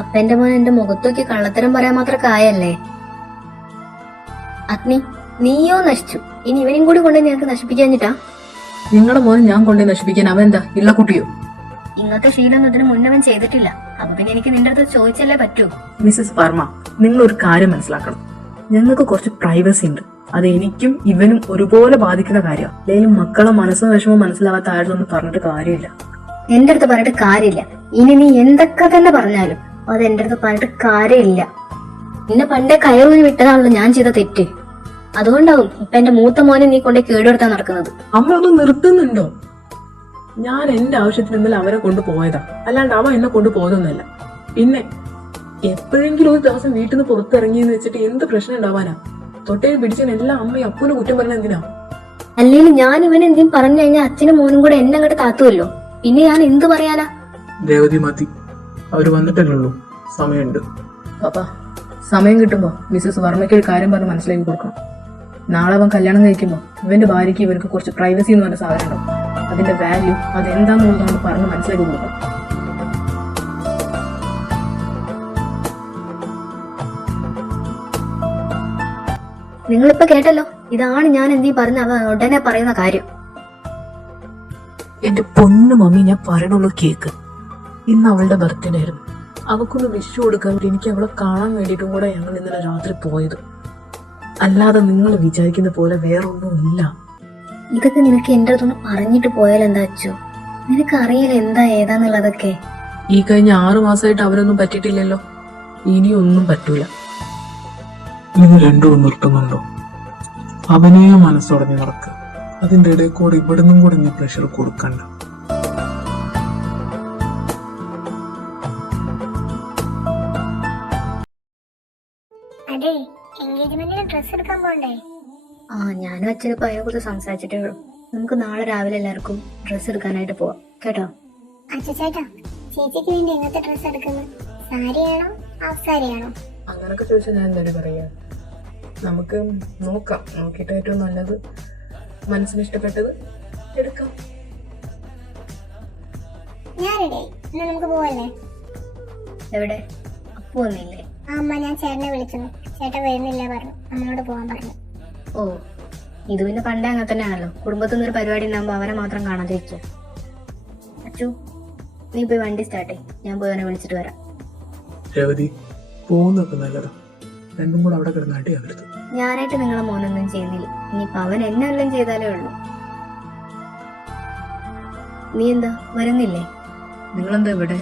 അപ്പന്റെ മോൻ എന്റെ മുഖത്തൊക്കെ കള്ളത്തരം പറയാൻ മാത്രം കായല്ലേ? അഗ്നി, നീയോ നശിച്ചു. ഇനി ഇവനും കൂടി കൊണ്ട് ഞങ്ങൾക്ക് നശിപ്പിക്കാഞ്ഞിട്ടാ? നിങ്ങളുടെ മോനെ ഞാൻ കൊണ്ടേ നശിപ്പിക്കാൻ അവൻ എന്താ ഇള്ള കുട്ടിയോ? ഇങ്ങനത്തെ ശീലം ഇതിന് മുന്നവൻ ചെയ്തിട്ടില്ല. അപ്പൊ പിന്നെ എനിക്ക് നിന്റെ അടുത്ത് ചോദിച്ചല്ലേ പറ്റൂ. മിസ്സസ് വർമ്മ, നിങ്ങൾ ഒരു കാര്യം മനസ്സിലാക്കണം. ഞങ്ങൾക്ക് കുറച്ച് പ്രൈവസി ഉണ്ട്. അത് എനിക്കും ഇവനും ഒരുപോലെ ബാധിക്കുന്ന കാര്യമാണ്. അല്ലെങ്കിൽ മക്കളെ മനസ്സും വിഷമവും മനസ്സിലാവാത്ത ആരോടൊന്നും പറഞ്ഞിട്ട് കാര്യമില്ല. എന്റെ അടുത്ത് പറഞ്ഞിട്ട് കാര്യമില്ല. ഇനി നീ എന്തൊക്കെ തന്നെ പറഞ്ഞാലും അത് എന്റെ അടുത്ത് പറഞ്ഞിട്ട് കാര്യമില്ല. നിന്നെ പണ്ടേ കയറൂരി വിട്ടതാണല്ലോ ഞാൻ ചെയ്ത തെറ്റ്. അതുകൊണ്ടാവും ഇപ്പൊ എന്റെ മൂത്ത മോനെ നീ കൊണ്ടേ കേടുവരുത്താൻ നടക്കുന്നത്. അമ്മ ഒന്ന് നിർത്തുന്നുണ്ടോ? ഞാൻ എന്റെ ആവശ്യത്തിന് ഇന്നലെ അവരെ കൊണ്ട് പോയതാ, അല്ലാണ്ട് അവ എന്നെ കൊണ്ട് പോയതൊന്നല്ല. പിന്നെ എപ്പോഴെങ്കിലും ഒരു ദിവസം വീട്ടിൽ നിന്ന് പുറത്തിറങ്ങിയെന്ന് വെച്ചിട്ട് എന്ത് പ്രശ്നം ഉണ്ടാവാനാ? തൊട്ടേ പിടിച്ചതിനെല്ലാം അമ്മയും അപ്പൂനെ കുറ്റം പറഞ്ഞ എന്തിനാ? അല്ലെങ്കിൽ ഞാൻ ഇവൻ എന്തെങ്കിലും പറഞ്ഞു കഴിഞ്ഞാൽ അച്ഛനും മോനും കൂടെ എന്നെ അങ്ങോട്ട് താത്തുമല്ലോ. പിന്നെ ഞാൻ എന്ത് പറയാനാ? രേവതി മതി, അവര് വന്നിട്ടല്ലേ ഉള്ളൂ, സമയമുണ്ട്. പാപ്പാ, സമയം കിട്ടുമ്പോ മിസ്സസ് വർമ്മയ്ക്ക് ഒരു കാര്യം പറഞ്ഞ് മനസ്സിലാക്കി കൊടുക്കണം. നാളെ അവൻ കല്യാണം കഴിക്കുമ്പോ ഇവന്റെ ഭാര്യയ്ക്ക് ഇവർക്ക് കുറച്ച് പ്രൈവസി എന്ന് പറഞ്ഞ സാധനം ഉണ്ടാവും. അതിന്റെ വാല്യൂ അതെന്താന്നുള്ളത് നമ്മൾ പറഞ്ഞ് മനസ്സിലാക്കി കൊടുക്കണം. നിങ്ങളിപ്പോ കേട്ടല്ലോ, ഇതാണ് ഞാൻ എന്തീ പറഞ്ഞ അവ ഉടനെ പറയുന്ന കാര്യം. എന്റെ പൊന്നു മമ്മി, ഞാൻ പറയണൊന്ന് കേക്ക്. ഇന്ന് അവളുടെ ബർത്ത്ഡേ ആയിരുന്നു. അവക്കൊന്ന് വിഷു കൊടുക്കാൻ വേണ്ടി എനിക്ക് അവളെ കാണാൻ വേണ്ടിയിട്ടും കൂടെ ഞങ്ങൾ ഇന്നലെ രാത്രി പോയത്. അല്ലാതെ നിങ്ങൾ വിചാരിക്കുന്ന പോലെ വേറൊന്നും ഇല്ല. ഇതൊക്കെ നിനക്ക് എന്റെ അടുത്തൊന്ന് പറഞ്ഞിട്ട് പോയാൽ എന്താ അച്ചു? നിനക്ക് അറിയില്ല എന്താ ഏതാന്നുള്ളതൊക്കെ. ഈ കഴിഞ്ഞ 6 മാസമായിട്ട് അവരൊന്നും പറ്റിയിട്ടില്ലല്ലോ, ഇനിയൊന്നും പറ്റൂല. നിങ്ങൾ രണ്ടും നിർത്തുന്നുണ്ടോ? അവനെ മനസ്സുടഞ്ഞ് നടക്കുക. അതിന്റെ ഇടയിൽ കൂടെ ഇവിടുന്നും കൂടെ നീ പ്രഷർ കൊടുക്കണ്ട. അതെ, എൻഗേജ്മെന്റിന് ഡ്രസ് എടുക്കാൻ പോണ്ടേ? ഞാനും അച്ഛനിപ്പോ അതിനെ കുറിച്ച് സംസാരിച്ചിട്ടേ ഉള്ളൂ. നമുക്ക് നാളെ രാവിലെ എല്ലാവർക്കും ഡ്രസ്സ് എടുക്കാനായിട്ട് പോവാം കേട്ടോ. അച്ഛച്ചേട്ടാ, ചേച്ചിക്ക് വേണ്ടി എങ്ങനത്തെ ഡ്രസ് എടുക്കുന്നത്? സാരിയാണോ ഹാഫ് സാരിയാണോ? അങ്ങനൊക്കെ ചോദിച്ചാൽ ഞാൻ എന്തായാലും പറയാ, നമുക്ക് നോക്കാം. നോക്കിയിട്ട് ഏറ്റവും നല്ലത്, മനസ്സിന് ഇഷ്ടപ്പെട്ടത് എടുക്കാം. ഞാൻ റെഡി. എന്നാ നമുക്ക് പോവല്ലേ? എവിടെ? അപ്പു വന്നില്ലേ? അമ്മ, ഞാൻ ചേട്ടനെ വിളിക്കുന്നു. ചേട്ടൻ വരുന്നില്ല പറഞ്ഞു, നമ്മളോട് പോവാൻ പറഞ്ഞു. ഓ, ഇത് പിന്നെ പണ്ടേ അങ്ങനെ തന്നെയാണല്ലോ. കുടുംബത്തിൽ നിന്നൊരു പരിപാടി ഉണ്ടാകുമ്പോ അവരെ മാത്രം കാണാതിരിക്കുക. അച്ചു, നീ പോയി വണ്ടി സ്റ്റാർട്ട് ചെയ്യ്, ഞാൻ പോയി അവനെ വിളിച്ചിട്ട് വരാം. രേവതി, പോകുന്നൊക്കെ നല്ലതാ. രണ്ടും കൂടെ അവിടെ കിടന്ന് അടിയാവരുത്. ഞാനായിട്ട് നിങ്ങളെ മോനൊന്നും ചെയ്യുന്നില്ല. ഇനിയിപ്പൊ അവൻ എന്നെ എല്ലാം ചെയ്താലേ ഉള്ളൂ. നീ എന്താ വരുന്നില്ലേ? നിങ്ങളെന്താ ഇവിടെ?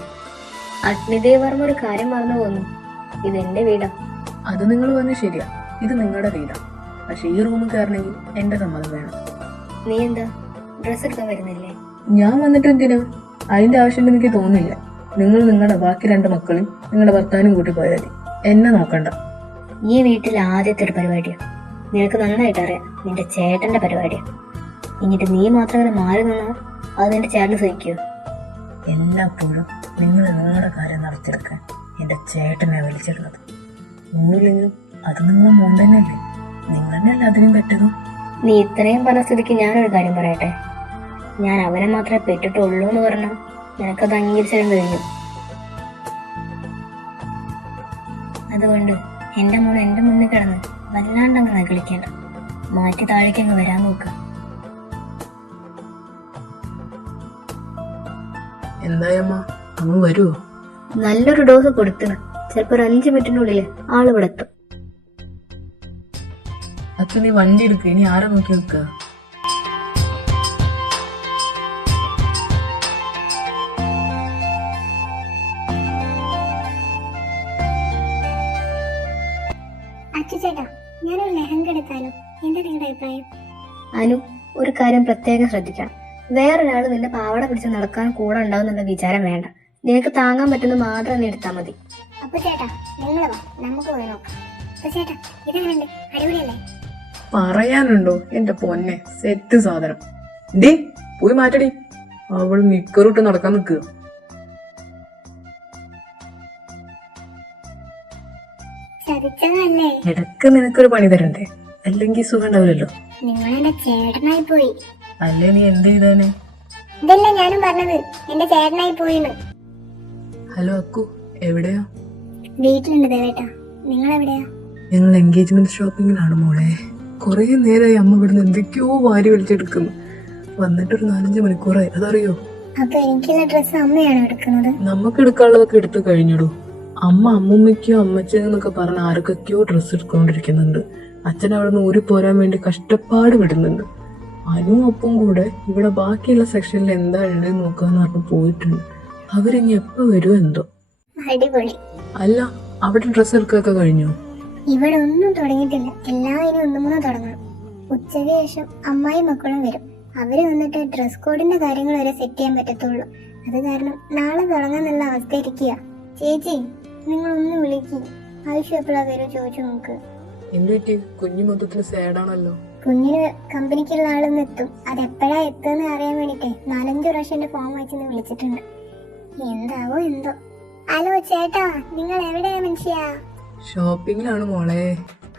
അഗ്നിദേവ് വർമ്മ ഒരു കാര്യം മറന്നു പോന്നു. ഇതെന്റെ വീടാ. അത് നിങ്ങൾ പറഞ്ഞ ശരിയാ, ഇത് നിങ്ങളുടെ വീടാ. പക്ഷെ ഈ റൂമിൽ കയറണമെങ്കിൽ എന്റെ സമ്മതം വേണം. നീ എന്താ ഡ്രസ് എടുക്കാൻ വരുന്നില്ലേ? ഞാൻ വന്നിട്ട് എന്തിനാ? അതിന്റെ ആവശ്യം എനിക്ക് തോന്നില്ല. നിങ്ങൾ നിങ്ങളുടെ ബാക്കി 2 മക്കളും നിങ്ങളുടെ ഭർത്താവിനും കൂട്ടി പോയാൽ മതി, എന്നെ നോക്കണ്ട. ഈ വീട്ടിൽ ആദ്യത്തെ ഒരു പരിപാടിയാ. നിനക്ക് നന്നായിട്ട് അറിയാം, നിന്റെ ചേട്ടന്റെ പരിപാടിയാ. എന്നിട്ട് നീ മാത്രം അങ്ങനെ മാറി നിന്നാ അത് നിന്റെ ചേട്ടന് സഹിക്കോ? എല്ലാപ്പോഴും നിങ്ങൾ നിങ്ങളുടെ കാര്യം നടത്തിയെടുക്കാൻ എന്റെ ചേട്ടനെ വിളിച്ചിരുന്നത്. ഒന്നുമില്ലെങ്കിലും അത് നിങ്ങളെ മോൻ തന്നെയല്ലേ, നിങ്ങൾ തന്നെയല്ല അതിനും പറ്റുന്നു. നീ ഇത്രയും പറഞ്ഞ സ്ഥിതിക്ക് ഞാനൊരു കാര്യം പറയട്ടെ. ഞാൻ അവനെ മാത്രമേ പെറ്റിട്ടുള്ളൂ എന്ന് പറഞ്ഞാൽ നിനക്കത് അംഗീകരിച്ചാലും കഴിഞ്ഞു. അതുകൊണ്ട് എന്റെ മോൻ എന്റെ മുന്നിൽ കിടന്ന് വല്ലാണ്ടങ്ങ് കളിക്കേണ്ട, മാറ്റി താഴേക്കങ്ങ് വരാൻ നോക്ക്. എന്തായമ്മ, അമ്മ വരുവോ? നല്ലൊരു ഡോസ് കൊടുത്തിന്. ചിലപ്പോ ഒരു 5 മിനിറ്റിനുള്ളിൽ ആള് ഇവിടെ എത്തും. അച്ഛൻ നീ വണ്ടി എടുക്കുക, ഇനി ആരെ നോക്കി നിൽക്കുക? അച്ഛച്ചേട്ടാ, ഞാനൊരു ലെഹങ്ക എടുത്താലോ? എന്താ നിങ്ങളുടെ അഭിപ്രായം? അനു, ഒരു കാര്യം പ്രത്യേകം ശ്രദ്ധിക്കണം. വേറൊരാൾ നിന്റെ പാവട പിടിച്ച് നടക്കാൻ കൂടെ ഉണ്ടാവും എന്നുള്ള വിചാരം വേണ്ട. നിനക്ക് താങ്ങാൻ പറ്റുന്നത് മാത്രം നീ എടുത്താൽ മതി. അപ്പൊ ചേട്ടാ, നിങ്ങൾ വാ, നമുക്ക് പോയി നോക്കാം. അപ്പൊ ചേട്ടാ, ഇതെങ്ങനെയുണ്ട്? അടിപൊളിയല്ലേ? പറയാനുണ്ടോ എന്റെ പൊന്നെ, സെറ്റ് സാധനം. ഡി പോയി മാറ്റടി, അവൾ നിക്കറിട്ട് നടക്കാൻ നിൽക്കുക. ചതിച്ചതല്ലേ? ഇടക്ക് നിനക്കൊരു പണി തരണ്ടേ, അല്ലെങ്കിൽ സുഖം ഉണ്ടാവില്ലല്ലോ. നിങ്ങൾ എന്റെ ചേട്ടനായി പോയി. അല്ലേ നീ എന്ത് ചെയ്താന്? ഇതല്ലേ ഞാനും പറഞ്ഞത്, എന്റെ ചേട്ടനായി പോയിന്ന്. ഹലോ അക്കു, എവിടെയാ? വീട്ടിലുണ്ട് ദേവേട്ടാ. നിങ്ങൾ എവിടെയാ? ഞങ്ങൾ എൻഗേജ്മെന്റ് ഷോപ്പിങ്ങിലാണ് മോളെ. കുറെ നേരമായി അമ്മ ഇവിടുന്ന് എന്തൊക്കെയോ വാരി വലിച്ചെടുക്കുന്നു. വന്നിട്ടൊരു 4-5 മണിക്കൂറായി, അതറിയോ? അപ്പൊ എനിക്കുള്ള ഡ്രസ്സ് അമ്മയാണോ എടുക്കുന്നത്? നമുക്ക് എടുക്കാനുള്ളതൊക്കെ എടുത്തു കഴിഞ്ഞിടൂ. അമ്മ അമ്മൂമ്മയ്ക്കോ അമ്മച്ചെന്നൊക്കെ പറഞ്ഞ ആർക്കൊക്കെയോ ഡ്രസ്സ് എടുക്കൊണ്ടിരിക്കുന്നുണ്ട്. അച്ഛൻ അവിടെ നിന്ന് ഊരി പോരാൻ വേണ്ടി കഷ്ടപ്പാട് വിടുന്നുണ്ട്. അനുവും ഒപ്പം കൂടെ ഇവിടെ ബാക്കിയുള്ള സെക്ഷനിൽ എന്താ ഉള്ളത് നോക്കാന്ന് പറഞ്ഞ് പോയിട്ടുണ്ട്. അവരിനി എപ്പോ വരുമോ എന്തോ. അടിപൊളി. അല്ല, അവിടെ ഡ്രസ്സ് എടുക്കൊക്കെ കഴിഞ്ഞോ? ഇവിടെ ഒന്നും തുടങ്ങിയിട്ടില്ല. എല്ലാം ഇനി ഒന്നും കൂടെ തുടങ്ങണം. ഉച്ചയ്ക്ക് ശേഷം അമ്മായി മക്കളും വരും. അവര് വന്നിട്ട് ഡ്രസ് കോഡിന്റെ കാര്യങ്ങൾ വരെ സെറ്റ് ചെയ്യാൻ പറ്റത്തുള്ളൂ. അത് കാരണം നാളെ തുടങ്ങാന്നുള്ള അവസ്ഥ ഇരിക്കുക. ചേച്ചി, നിങ്ങൾ ഒന്ന് വിളിക്കും. ആവശ്യം എപ്പോഴാ വരും ചോദിച്ചു നോക്ക്. എന്ത് പറ്റി? കുഞ്ഞു മൊത്തത്തിൽ സാഡാണല്ലോ. കുഞ്ഞിന് കമ്പനിക്കുള്ള ആളൊന്ന് എത്തും. അതെപ്പോഴാ എത്തുമെന്ന് അറിയാൻ വേണ്ടിട്ടേ 4-5 പ്രാവശ്യം എന്റെ ഫോൺ വായിച്ചെന്ന് വിളിച്ചിട്ടുണ്ട്. എന്താവോ എന്തോ. ഹലോ ചേട്ടാ, നിങ്ങൾ എവിടെയാ മനുഷ്യ? ഷോപ്പിങ്ങിലാണ് മോളെ.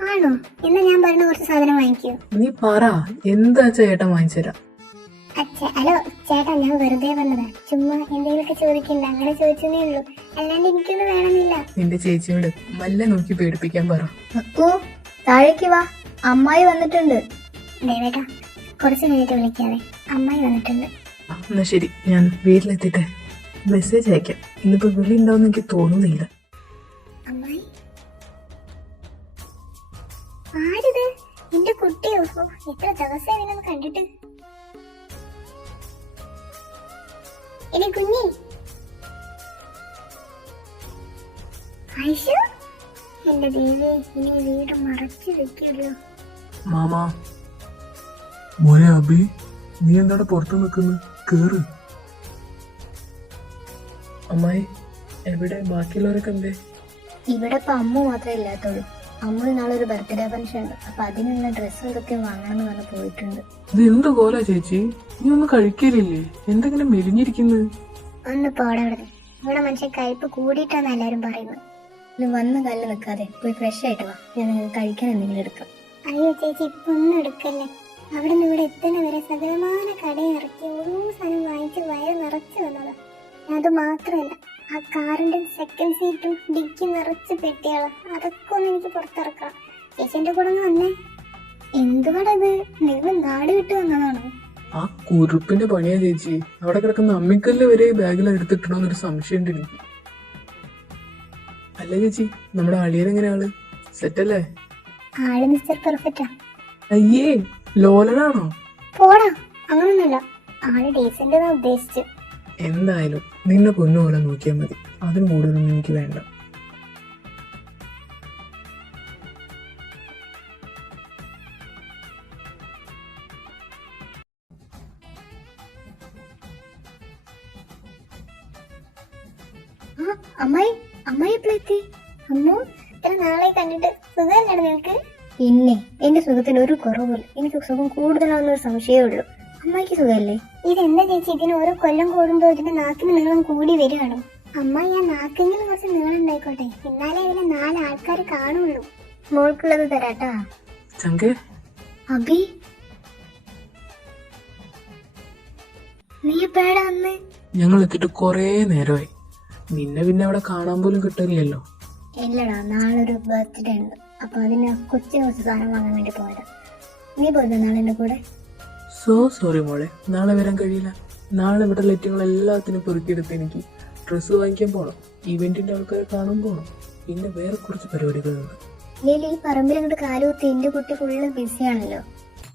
ആണോ? എന്നാ ഞാൻ പറഞ്ഞ കുറച്ച് സാധനം വാങ്ങിക്കൂ. നീ പറ, എന്താ ചേട്ടൻ വാങ്ങിച്ചുതരാം. ഹലോ ചേട്ടാ, ഞാൻ വെറുതെ വന്നതാ. ചുമ്മാ എന്തെങ്കിലുമൊക്കെ ചോദിക്കണ്ട, അങ്ങനെ ചോദിച്ചതേ ഉള്ളൂ. അല്ലാണ്ട് എനിക്കൊന്നും വേണമെന്നില്ല. നിന്റെ ചേച്ചിയോട് മല്ല നോക്കി പേടിപ്പിക്കാൻ പറ. അക്കു, താഴേക്ക് വാ, അമ്മായി വന്നിട്ടുണ്ട്. ദേവേട്ടാ, കുറച്ച് കഴിഞ്ഞിട്ട് വിളിക്കാതെ. അമ്മായി വന്നിട്ടുണ്ട്. എന്നാ ശരി, ഞാൻ വീട്ടിലെത്തിട്ടെ മെസ്സേജ് അയക്കാം. ഇന്നിപ്പോ വിളി ഉണ്ടാവും എനിക്ക് തോന്നുന്നില്ല. അമ്മായി, ആരിത്? എന്റെ കുട്ടിയോ? എത്ര ദിവസമായി ഇതിനൊന്ന് കണ്ടിട്ട്. എടി കുഞ്ഞി, ഐഷു, എന്റെ ദേവി, ഇനി വീട് മറച്ചു വെക്കുമല്ലോ. മാമാ, മോനെ അബി, നീ എന്താണ് പുറത്ത് നിൽക്കുന്നത്? കേറ്. അമ്മായി, എവിടെ ബാക്കിയുള്ളവരൊക്കെ എന്തേ? ഇവിടെ ഇപ്പൊ അമ്മ മാത്രമേ ഇല്ലാത്തുള്ളൂ. അമ്മ നാളെ ഒരു ബർത്ത്ഡേ ഫംഗ്ഷൻ ഉണ്ട്. അപ്പൊ അതിനുള്ള ഡ്രസ്സ് ഇതൊക്കെ വാങ്ങണമെന്ന് പറഞ്ഞ് പോയിട്ടുണ്ട്. ഇത് എന്ത് കോലാ ചേച്ചി? നീ ഒന്നും കഴിക്കലില്ലേ? എന്തെങ്കിലും മെലിഞ്ഞിരിക്കുന്നത്? ഒന്ന് പോടെ അവിടെ. ഇവിടെ മനുഷ്യൻ കയ്പ് കൂടിയിട്ടാന്ന് എല്ലാരും പറയുന്നത്. വന്ന് കല്ല് നിൽക്കാതെ പോയി ഫ്രഷ് ആയിട്ട് വാ, ഞാൻ നിങ്ങൾക്ക് കഴിക്കാൻ എന്തെങ്കിലും എടുക്കാം. അയ്യോ ചേച്ചി, ഇപ്പൊ ഒന്നും എടുക്കല്ലേ. അവിടെ നിന്ന് ഇവിടെ എത്തുന്ന വരെ സകലമാന കടയിൽ ഇറക്കി ഓരോ സാധനം വാങ്ങിച്ച് വയറ് നിറച്ച് വന്നതാ. അത് മാത്രമല്ല, ആ കാറിന്റെ സെക്കൻഡ് സീറ്റും ഡിക്കി നിറച്ച് പെട്ടികളാ. അതൊക്കെ ഒന്ന് എനിക്ക് പുറത്തിറക്കാം. ചേച്ചിന്റെ കൂടെ ഒന്ന് വന്നേ. എന്തുവാടത്? നിങ്ങൾ നാട് വിട്ട് വന്നതാണോ? ആ കുരുപ്പിന്റെ പണിയാ ചേച്ചി. അവിടെ കിടക്കുന്ന അമ്മിക്കല്ല് വരെ ബാഗിൽ എടുത്തിട്ടണോന്നൊരു സംശയമുണ്ട് എനിക്ക്. അല്ല ചേച്ചി, നമ്മുടെ അളിയനെങ്ങനെ ആള്? സെറ്റല്ലേ? ആള് മിസ്റ്റർ പെർഫെക്റ്റാ. അയ്യേ, ലോലനാണോ? പോടാ, അങ്ങനൊന്നുമില്ല. ആള് ഡീസന്റ് എന്നാ ഉദ്ദേശിച്ചു. എന്തായാലും നിന്നെ പൊന്നുപോലെ നോക്കിയാൽ മതി. അതിന് കൂടുതലൊന്നും എനിക്ക് വേണ്ട. അമ്മായി, അമ്മായി എപ്പോഴെത്തി? അമ്മോ, ഇത്ര നാളെ കണ്ടിട്ട് സുഖമല്ലേ നിനക്ക്? പിന്നെ എന്റെ സുഖത്തിന് ഒരു കുറവില്ല. എനിക്ക് സുഖം കൂടുതലാണെന്നൊരു സംശയമേ ഉള്ളൂ. അമ്മായിക്ക് സുഖമല്ലേ? ഇതെന്താ ചേച്ചി, ഇതിന് ഓരോ കൊല്ലം കൂടുമ്പോ ഇതിന്റെ നാക്കിന് നീളം കൂടി വരികയാണോ? അമ്മ, ഞാൻ നാക്കെങ്കിലും കുറച്ച് നീളം ഉണ്ടായിക്കോട്ടെ, എന്നാലേ ഇതിനെ 4 ആൾക്കാർ കാണുള്ളൂ. മോൾക്കുള്ളത് തരാട്ടാ. ചങ്കേ, അബി, നീ എപ്പോഴാ വന്ന്? ഞങ്ങൾ എത്തിയിട്ട് കൊറേ നേരമായി. നിന്നെ പിന്നെ അവിടെ കാണാൻ പോലും കിട്ടില്ലല്ലോ. ഇല്ലടാ, നാളെ ഒരു ബർത്ത്ഡേ ഉണ്ട്. അപ്പൊ അതിന് കൊച്ചിന് കുറച്ച് സാധനം വാങ്ങാൻ വേണ്ടി പോയതാ. നീ പോരുന്ന നാളെ എന്റെ കൂടെ? സോ സോറി മോളെ, നാളെ വരാൻ കഴിയില്ല. നാളെ ഇവിടെ ലൈറ്റുകൾ എല്ലാത്തിനും പെറുക്കിയെടുത്ത് എനിക്ക് ഡ്രസ്സ് വാങ്ങിക്കാൻ പോകണം, ഇവന്റിന്റെ ആൾക്കാരെ കാണാൻ പോകണം, പിന്നെ വേറെ കുറച്ച് പരിപാടികളുണ്ട്. ഈ പറമ്പിൽ അങ്ങോട്ട് കാലുകുത്തി എന്റെ കുട്ടി ഫുള്ള് ബിസിയാണല്ലോ.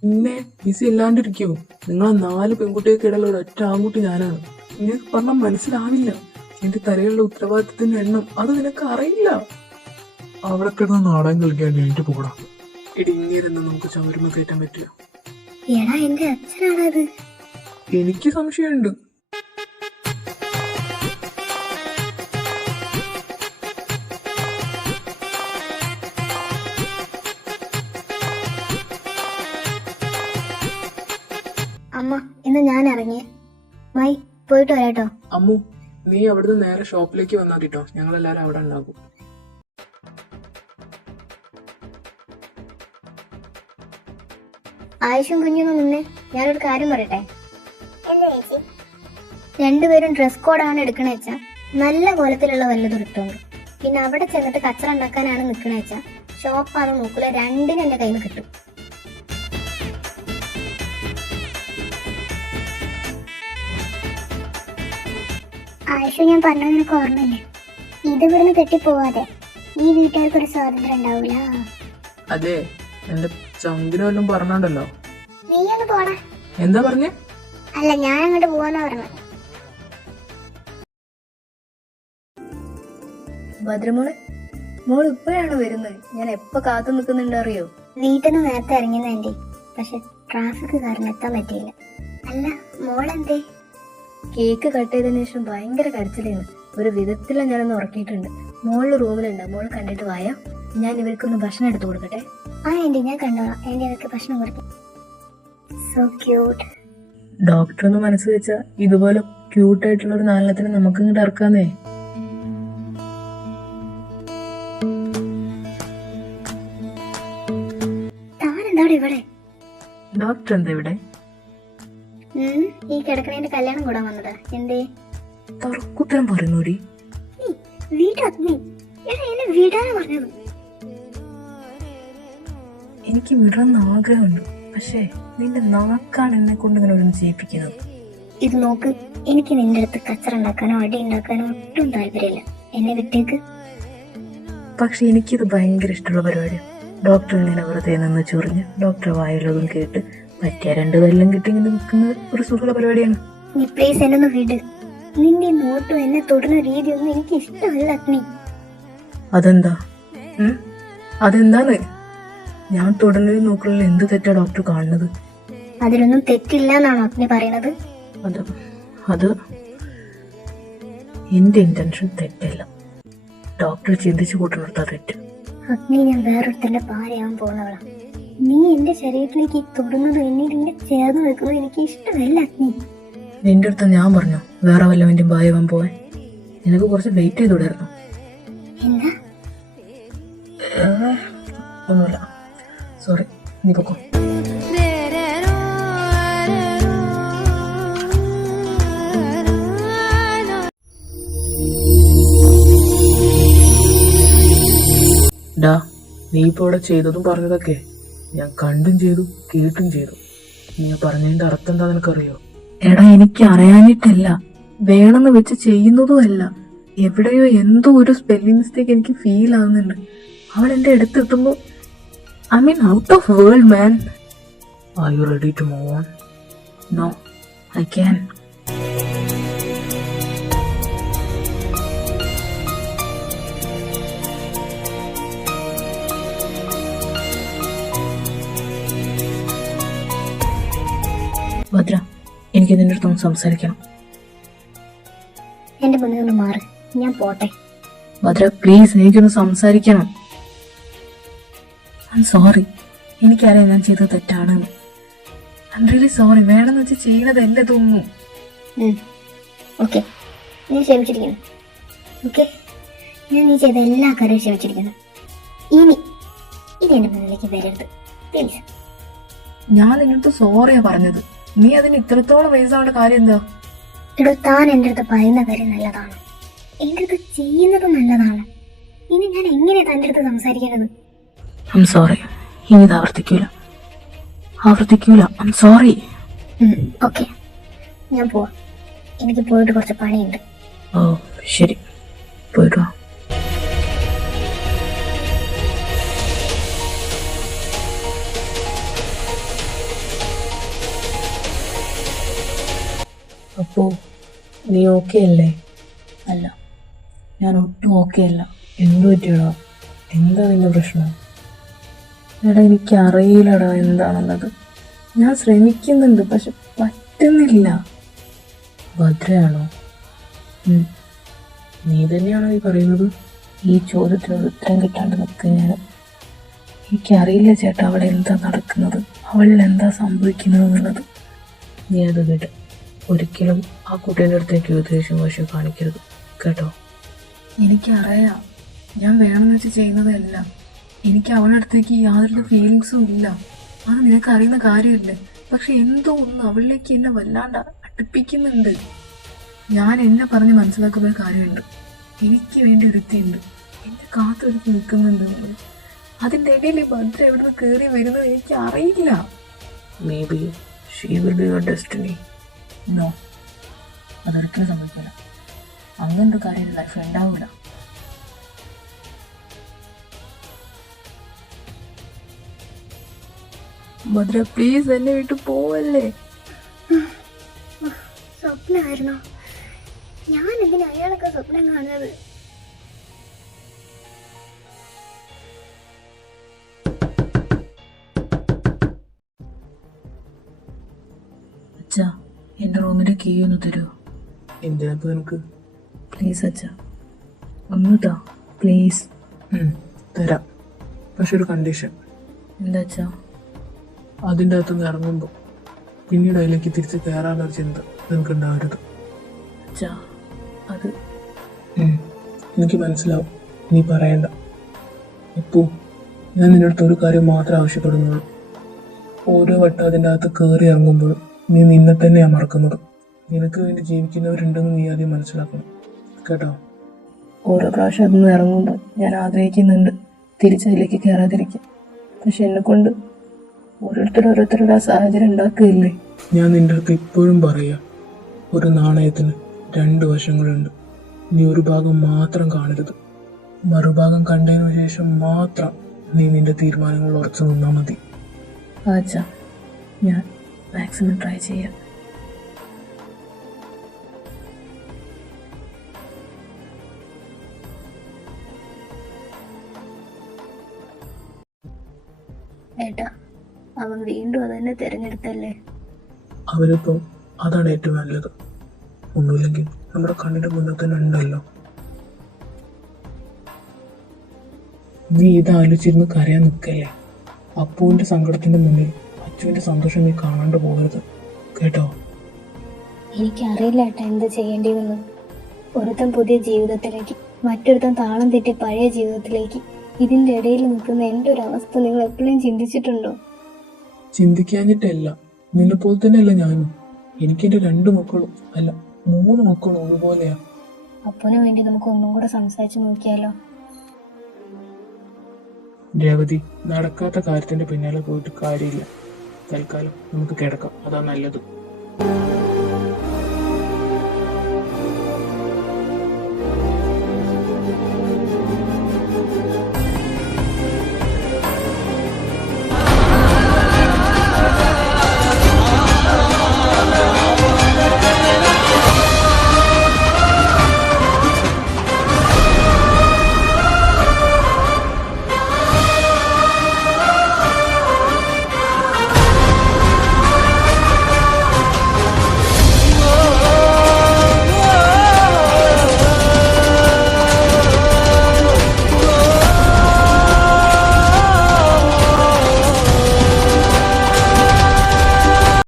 പിന്നെ ബിസി ഇല്ലാണ്ടിരിക്കുമോ? നിങ്ങൾ 4 പെൺകുട്ടികൾക്കിടയിലുള്ള ഒരൊറ്റ ആൺകുട്ടി ഞാനാണ്. നിനക്ക് പറഞ്ഞാൽ മനസ്സിലാവില്ല. എന്റെ തലയിലുള്ള ഉത്തരവാദിത്തത്തിന്റെ എണ്ണം അത് നിനക്ക് അറിയില്ല. അവിടെ കിടന്ന് നാടകം കളിക്കാൻ എണീറ്റ് പോടാ. ഇടിങ്ങേരെന്ന് നമുക്ക് ചവരുമ്പോ കയറ്റാൻ പറ്റില്ല. എടാ, എന്റെ അച്ഛനാണത്. എനിക്ക് സംശയമുണ്ട്. അമ്മ, ഇന്ന് ഞാൻ ഇറങ്ങിയ മൈ പോയിട്ട് വരാട്ടോ. അമ്മു, നീ അവിടുന്ന് നേരെ ഷോപ്പിലേക്ക് വന്നാൽ കേട്ടോ, ഞങ്ങളെല്ലാരും അവിടെ ഉണ്ടാകും. ആയുഷും കുഞ്ഞൊന്നും മുന്നേ ഞാനൊരു കാര്യം പറയട്ടെ. എന്താ ചേച്ചി? രണ്ടുപേരും ഡ്രസ് കോഡാണ് എടുക്കണ വെച്ചാ നല്ല കോലത്തിലുള്ള വല്ലതും ഇട്ടോണ്ട്, പിന്നെ അവിടെ ചെന്നിട്ട് കച്ചറ ഉണ്ടാക്കാനാണ് നിക്കണ വെച്ചാ ഷോപ്പാണ് നോക്കൂല, രണ്ടിനും എന്റെ കയ്യിൽ നിന്ന് കിട്ടും. ആയിഷു, ഞാൻ പറഞ്ഞത് നിനക്ക് ഓർമ്മയില്ലേ? ഇത് ഇവിടുന്ന് കെട്ടിപ്പോവാതെ ഈ വീട്ടുകാർക്ക് ഒരു സ്വാതന്ത്ര്യം ഉണ്ടാവൂല. അതെ, എന്റെ ചങ്കിന് വല്ലതും പറഞ്ഞോണ്ടല്ലോ. നീ ഒന്ന് പോടാ. എന്താ പറഞ്ഞേ? അല്ല, ഞാൻ അങ്ങോട്ട് പോവാന്നാ പറഞ്ഞത്. ഭദ്രമോള്, മോൾ ഇപ്പോഴാണ് വരുന്നത്. ഞാൻ എപ്പോ കാത്തു നിൽക്കുന്നുണ്ട് അറിയോ? വീട്ടിൽ നിന്ന് നേരത്തെ ഇറങ്ങിയെന്ന് ആന്റി, പക്ഷെ ട്രാഫിക് കാരണം എത്താൻ പറ്റിയില്ല. അല്ല, മോളെന്തേ? കേക്ക് കട്ട് ചെയ്തതിനു ശേഷം ഭയങ്കര കരച്ചിലാണ്. ഒരു വിധത്തില ഞാനൊന്ന് ഉറക്കിയിട്ടുണ്ട്. മോളിൽ റൂമിലുണ്ട്. മോൾ കണ്ടിട്ട് വായോ, ഞാൻ ഇവർക്കൊന്ന് ഭക്ഷണം എടുത്തു കൊടുക്കട്ടെ. ആ ആന്റി, ഞാൻ കണ്ടോളാം. ആന്റി അവർക്ക് ഭക്ഷണം കൊടുക്കും. So cute. ഡോക്ടർ ഒന്ന് മനസ്സ് വെച്ചാ ഇതുപോലെ ക്യൂട്ടായിട്ടുള്ള ഒരു നാലെണ്ണത്തിന് നമുക്ക് ഇങ്ങോട്ട് ഇറക്കാന്നേ. താനെന്താടെ ഇവിടെ? ഡോക്ടർ എന്താ ഇവിടെ? ഈ കിടക്കണേന്റെ കല്യാണം കൂടാൻ വന്നതാ. എന്തേ? തർക്കുത്തരം പറയുന്നോടി. വീട്ടഗ്നി, എന്നെ വിടാനാ പറഞ്ഞത്. എനിക്ക് വിടണമെന്ന് ആഗ്രഹമുണ്ട്, പക്ഷേ നിന്റെ നാക്കാണ് എന്നെ കൊണ്ട് ഇങ്ങനെ ഒന്നും ചെയ്യിപ്പിക്കുന്നത്. ഇത് നോക്ക്, എനിക്ക് നിന്റെ അടുത്ത് കച്ചറ ഉണ്ടാക്കാനോ അടി ഉണ്ടാക്കാനോ ഒട്ടും താല്പര്യമില്ല. എന്നെ വിട്ടേക്ക്. പക്ഷെ എനിക്കിത് ഭയങ്കര ഇഷ്ടമുള്ള പരിപാടിയാണ്. ഡോക്ടർ ഇങ്ങനെ വെറുതെ നിന്ന് ചൊറിഞ്ഞ് ഡോക്ടറെ വായുള്ളതും കേട്ട് പറ്റിയ 2 കൊല്ലം കിട്ടി ഇങ്ങനെ നിൽക്കുന്നത് ഒരു സുഖമുള്ള പരിപാടിയാണ്. നീ പ്ലീസ് എന്നെ ഒന്ന് വിട്. നിന്റെ നോട്ടും എന്നെ തൊടുന്ന രീതിയൊന്നും എനിക്ക് ഇഷ്ടമല്ല അഗ്നി. അതെന്താ? അതെന്താന്ന്? ഞാൻ തുടർന്ന് നോക്കലിൽ എന്ത് തെറ്റാ ഡോക്ടർ കാണുന്നത്? അതിലൊന്നും തെറ്റില്ല എന്നാണോ അഗ്നി പറയണത്? അത് എന്റെ ഇന്റൻഷൻ തെറ്റല്ല. ഡോക്ടർ ചിന്തിച്ചു കൂട്ടുന്നിടത്താ തെറ്റ്. അഗ്നി, ഞാൻ വേറൊരുത്തന്റെ ഭാര്യയാവാൻ പോകുന്നവളാ. നീ എന്റെ ശരീരത്തിലേക്ക് തൊടുന്നത്, എന്നിൽ ചേർന്ന് വെക്കുന്നത് എനിക്ക് ഇഷ്ടമല്ല അഗ്നി. നിന്റെ അടുത്ത് ഞാൻ പറഞ്ഞു വേറെ വല്ലവന്റെ ഭാര്യവാൻ പോവാൻ. നിനക്ക് കുറച്ച് വെയിറ്റ് ചെയ്തൂടായിരുന്നു. എന്താ? ഒന്നുമില്ല, സോറി. നീ പൊക്കോ. ഡാ, നീ ഇപ്പൊ ഇവിടെ ചെയ്തതും പറഞ്ഞതൊക്കെ ഞാൻ കണ്ടും ചെയ്തു കേട്ടും ചെയ്തു. നീ പറഞ്ഞതിന്റെ അർത്ഥം എന്താ നിനക്കറിയോ? എടാ, എനിക്ക് അറിയാനിട്ടല്ല, വേണമെന്ന് വെച്ച് ചെയ്യുന്നതുമല്ല. എവിടെയോ എന്തോ ഒരു സ്പെല്ലിംഗ് മിസ്റ്റേക്ക് എനിക്ക് ഫീൽ ആവുന്നുണ്ട്. അവൾ എന്റെ അടുത്തെത്തുമ്പോ I mean out of world man. Are you ready to move on? No, I can. Bhadra, എനിക്ക് നിന്റെ അടുത്തൊന്ന് സംസാരിക്കണം. എന്റെ മുന്നിൽ നിന്ന് മാറ്, ഞാൻ പോട്ടെ. ഭദ്ര പ്ലീസ്, എനിക്കൊന്ന് സംസാരിക്കണം. I am sorry. എനിക്കറിയാം ഞാൻ ചെയ്തത് തെറ്റാണെന്ന്. I am really sorry. വേണമെന്ന് വെച്ച് ചെയ്യണതല്ല തോന്നുന്നു. ഓക്കെ, നീ ക്ഷമിച്ചിരിക്കുന്നു. ഓക്കെ, ഞാൻ നീ ചെയ്ത എല്ലാ കാര്യവും ക്ഷമിച്ചിരിക്കുന്നു. ഇനി എന്റെ മുന്നിലേക്ക് വരരുത് പ്ലീസ്. ഞാൻ നിന്നടുത്ത് സോറിയാ പറഞ്ഞത്. നീ അതിന് ഇത്രത്തോളം വയസ്സാവേണ്ട കാര്യം എന്താ? എടോ, താൻ എന്റെ അടുത്ത് പറയുന്ന കാര്യം നല്ലതാണ്, എന്റെ അടുത്ത് ചെയ്യുന്നത് നല്ലതാണ്. ഇനി ഞാൻ എങ്ങനെയാ തന്റെ അടുത്ത് സംസാരിക്കുന്നത്? I am sorry. ഇനി ഇത് ആവർത്തിക്കൂല. I am sorry. ഓക്കെ, ഞാൻ പോവാം. എനിക്ക് പോയിട്ട് കുറച്ച് പണിയുണ്ട്. ഓ ശരി, പോയിട്ട് വാ. അപ്പോ നീ ഓക്കെ അല്ലേ? അല്ല, ഞാൻ ഒട്ടും ഓക്കെ അല്ല. എന്തു പറ്റിയടാ? എന്താ നിന്റെ പ്രശ്നം? എടാ, എനിക്കറിയില്ലടാ എന്താണെന്നത്. ഞാൻ ശ്രമിക്കുന്നുണ്ട്, പക്ഷെ പറ്റുന്നില്ല. ഭദ്രയാണോ? നീ തന്നെയാണോ ഈ പറയുന്നത്? ഈ ചോദ്യത്തിനൊരു ഉത്തരം കിട്ടാണ്ട് നിൽക്കുക ഞാൻ. എനിക്കറിയില്ല ചേട്ടാ അവിടെ എന്താ നടക്കുന്നത്, അവളിൽ എന്താ സംഭവിക്കുന്നത് എന്നുള്ളത്. നീ അത് കേട്ട് ഒരിക്കലും ആ കുട്ടീൻ്റെ അടുത്തേക്ക് ദേഷ്യം വശം കാണിക്കരുത് കേട്ടോ. എനിക്കറിയാം ഞാൻ വേണമെന്ന് വെച്ച് ചെയ്യുന്നതല്ല. എനിക്ക് അവളുടെ അടുത്തേക്ക് യാതൊരു ഫീലിങ്സും ഇല്ല. അത് നിനക്ക് അറിയുന്ന കാര്യമല്ലേ. പക്ഷെ എന്തോ ഒന്ന് അവളിലേക്ക് എന്നെ വല്ലാണ്ട് അടുപ്പിക്കുന്നുണ്ട്. ഞാൻ എന്നെ പറഞ്ഞ് മനസ്സിലാക്കുന്ന ഒരു കാര്യമുണ്ട്. എനിക്ക് വേണ്ടി ഒരുത്തിയുണ്ട്, എന്നെ കാത്തൊരുത്തി നിൽക്കുന്നുണ്ട്. അതിൻ്റെ ഇടയിൽ ഭദ്ര എവിടെ നിന്ന് കയറി വരുന്നത് എനിക്ക് അറിയില്ല. Maybe she will be your destiny. No, അതൊരിക്കലും സംഭവിക്കില്ല. അങ്ങനൊരു കാര്യം ലൈഫ് ഉണ്ടാവില്ല. ഭദ്ര പ്ലീസ്, എന്നെ വിട്ടു പോവല്ലേ. സ്വപ്നമായിരുന്നോ? ഞാൻ എന്തിനാ അയാളൊക്കെ സ്വപ്നം കാണുന്നത്? കീ ഒന്ന് തരുമോ? എന്തിനപ്പോ നിനക്ക്? പ്ലീസ് അച്ഛാ, ഒന്ന് താ പ്ലീസ്. തരാം, പക്ഷെ ഒരു കണ്ടീഷൻ. എന്താ അച്ഛാ? അതിൻ്റെ അകത്തുനിന്ന് ഇറങ്ങുമ്പോൾ പിന്നീട് അതിലേക്ക് തിരിച്ച് കയറാനൊരു ചിന്ത നിനക്ക് ഉണ്ടാവരുത്. അച്ഛാ അത് എനിക്ക് മനസ്സിലാവും, നീ പറയണ്ട. ഇപ്പോൾ ഞാൻ നിന്റെ അടുത്ത് ഒരു കാര്യം മാത്രമേ ആവശ്യപ്പെടുന്നുള്ളൂ. ഓരോ വട്ടം അതിൻ്റെ അകത്ത് കയറി ഇറങ്ങുമ്പോഴും നീ നിന്നെ തന്നെയാണ് മറക്കുന്നത്. നിനക്ക് വേണ്ടി ജീവിക്കുന്നവരുണ്ടെന്ന് നീ ആദ്യം മനസ്സിലാക്കണം, കേട്ടോ? ഓരോ പ്രാവശ്യം അതൊന്നും ഇറങ്ങുമ്പോൾ ഞാൻ ആഗ്രഹിക്കുന്നുണ്ട് തിരിച്ചതിലേക്ക് കയറാതിരിക്കും. പക്ഷെ എന്നെക്കൊണ്ട് ഓരോരുത്തരുടെ ആ സാഹചര്യം ഉണ്ടാക്കുകയില്ലേ? ഞാൻ നിന്റെ അടുത്ത് ഇപ്പോഴും പറയാ, ഒരു നാണയത്തിന് 2 വശങ്ങളുണ്ട്. നീ ഒരു ഭാഗം മാത്രം കാണരുത്. മറുഭാഗം കണ്ടതിനു ശേഷം മാത്രം നീ നിന്റെ തീരുമാനങ്ങൾ ഉറച്ചു നിന്നാൽ മതി. അച്ഛാ, ഞാൻ മാക്സിമം ട്രൈ ചെയ്യാം. ഏട്ടാ, അവൻ വീണ്ടും അതെന്നെ തിരഞ്ഞെടുത്തല്ലേ? അവരിപ്പം അതാണ് ഏറ്റവും നല്ലത്. ഒന്നുമില്ലെങ്കിൽ നമ്മുടെ കണ്ണിന്റെ മുന്നിൽ തന്നെ ഉണ്ടല്ലോ. നീ ഇതാലോചിച്ചിരുന്ന് കരയാൻ നിൽക്കല്ലേ. അപ്പുവിന്റെ സങ്കടത്തിന്റെ മുന്നിൽ അച്ചുവിന്റെ സന്തോഷം നീ കാണാണ്ട് പോകരുത്, കേട്ടോ? എനിക്കറിയില്ല ഏട്ടാ എന്ത് ചെയ്യേണ്ടിയെന്ന്. ഒരുത്തൻ പുതിയ ജീവിതത്തിലേക്ക്, മറ്റൊരുത്തൻ താളം തെറ്റി പഴയ ജീവിതത്തിലേക്ക്. ഇതിന്റെ ഇടയിൽ നിൽക്കുന്ന എൻ്റെ ഒരു അവസ്ഥ നിങ്ങൾ എപ്പോഴും ചിന്തിച്ചിട്ടുണ്ടോ? ചിന്തിക്കാഞ്ഞിട്ടല്ല, നിന്നെ പോലെ തന്നെയല്ല ഞാനും. എനിക്കെന്റെ 2 മക്കളും അല്ല 3 മക്കളും ഒരുപോലെയാ. അപ്പന് വേണ്ടി നമുക്ക് ഒന്നും കൂടെ സംസാരിച്ച് നോക്കിയാലോ? രേവതി, നടക്കാത്ത കാര്യത്തിന്റെ പിന്നാലെ പോയിട്ട് കാര്യമില്ല. തൽക്കാലം നമുക്ക് കിടക്കാം, അതാ നല്ലത്.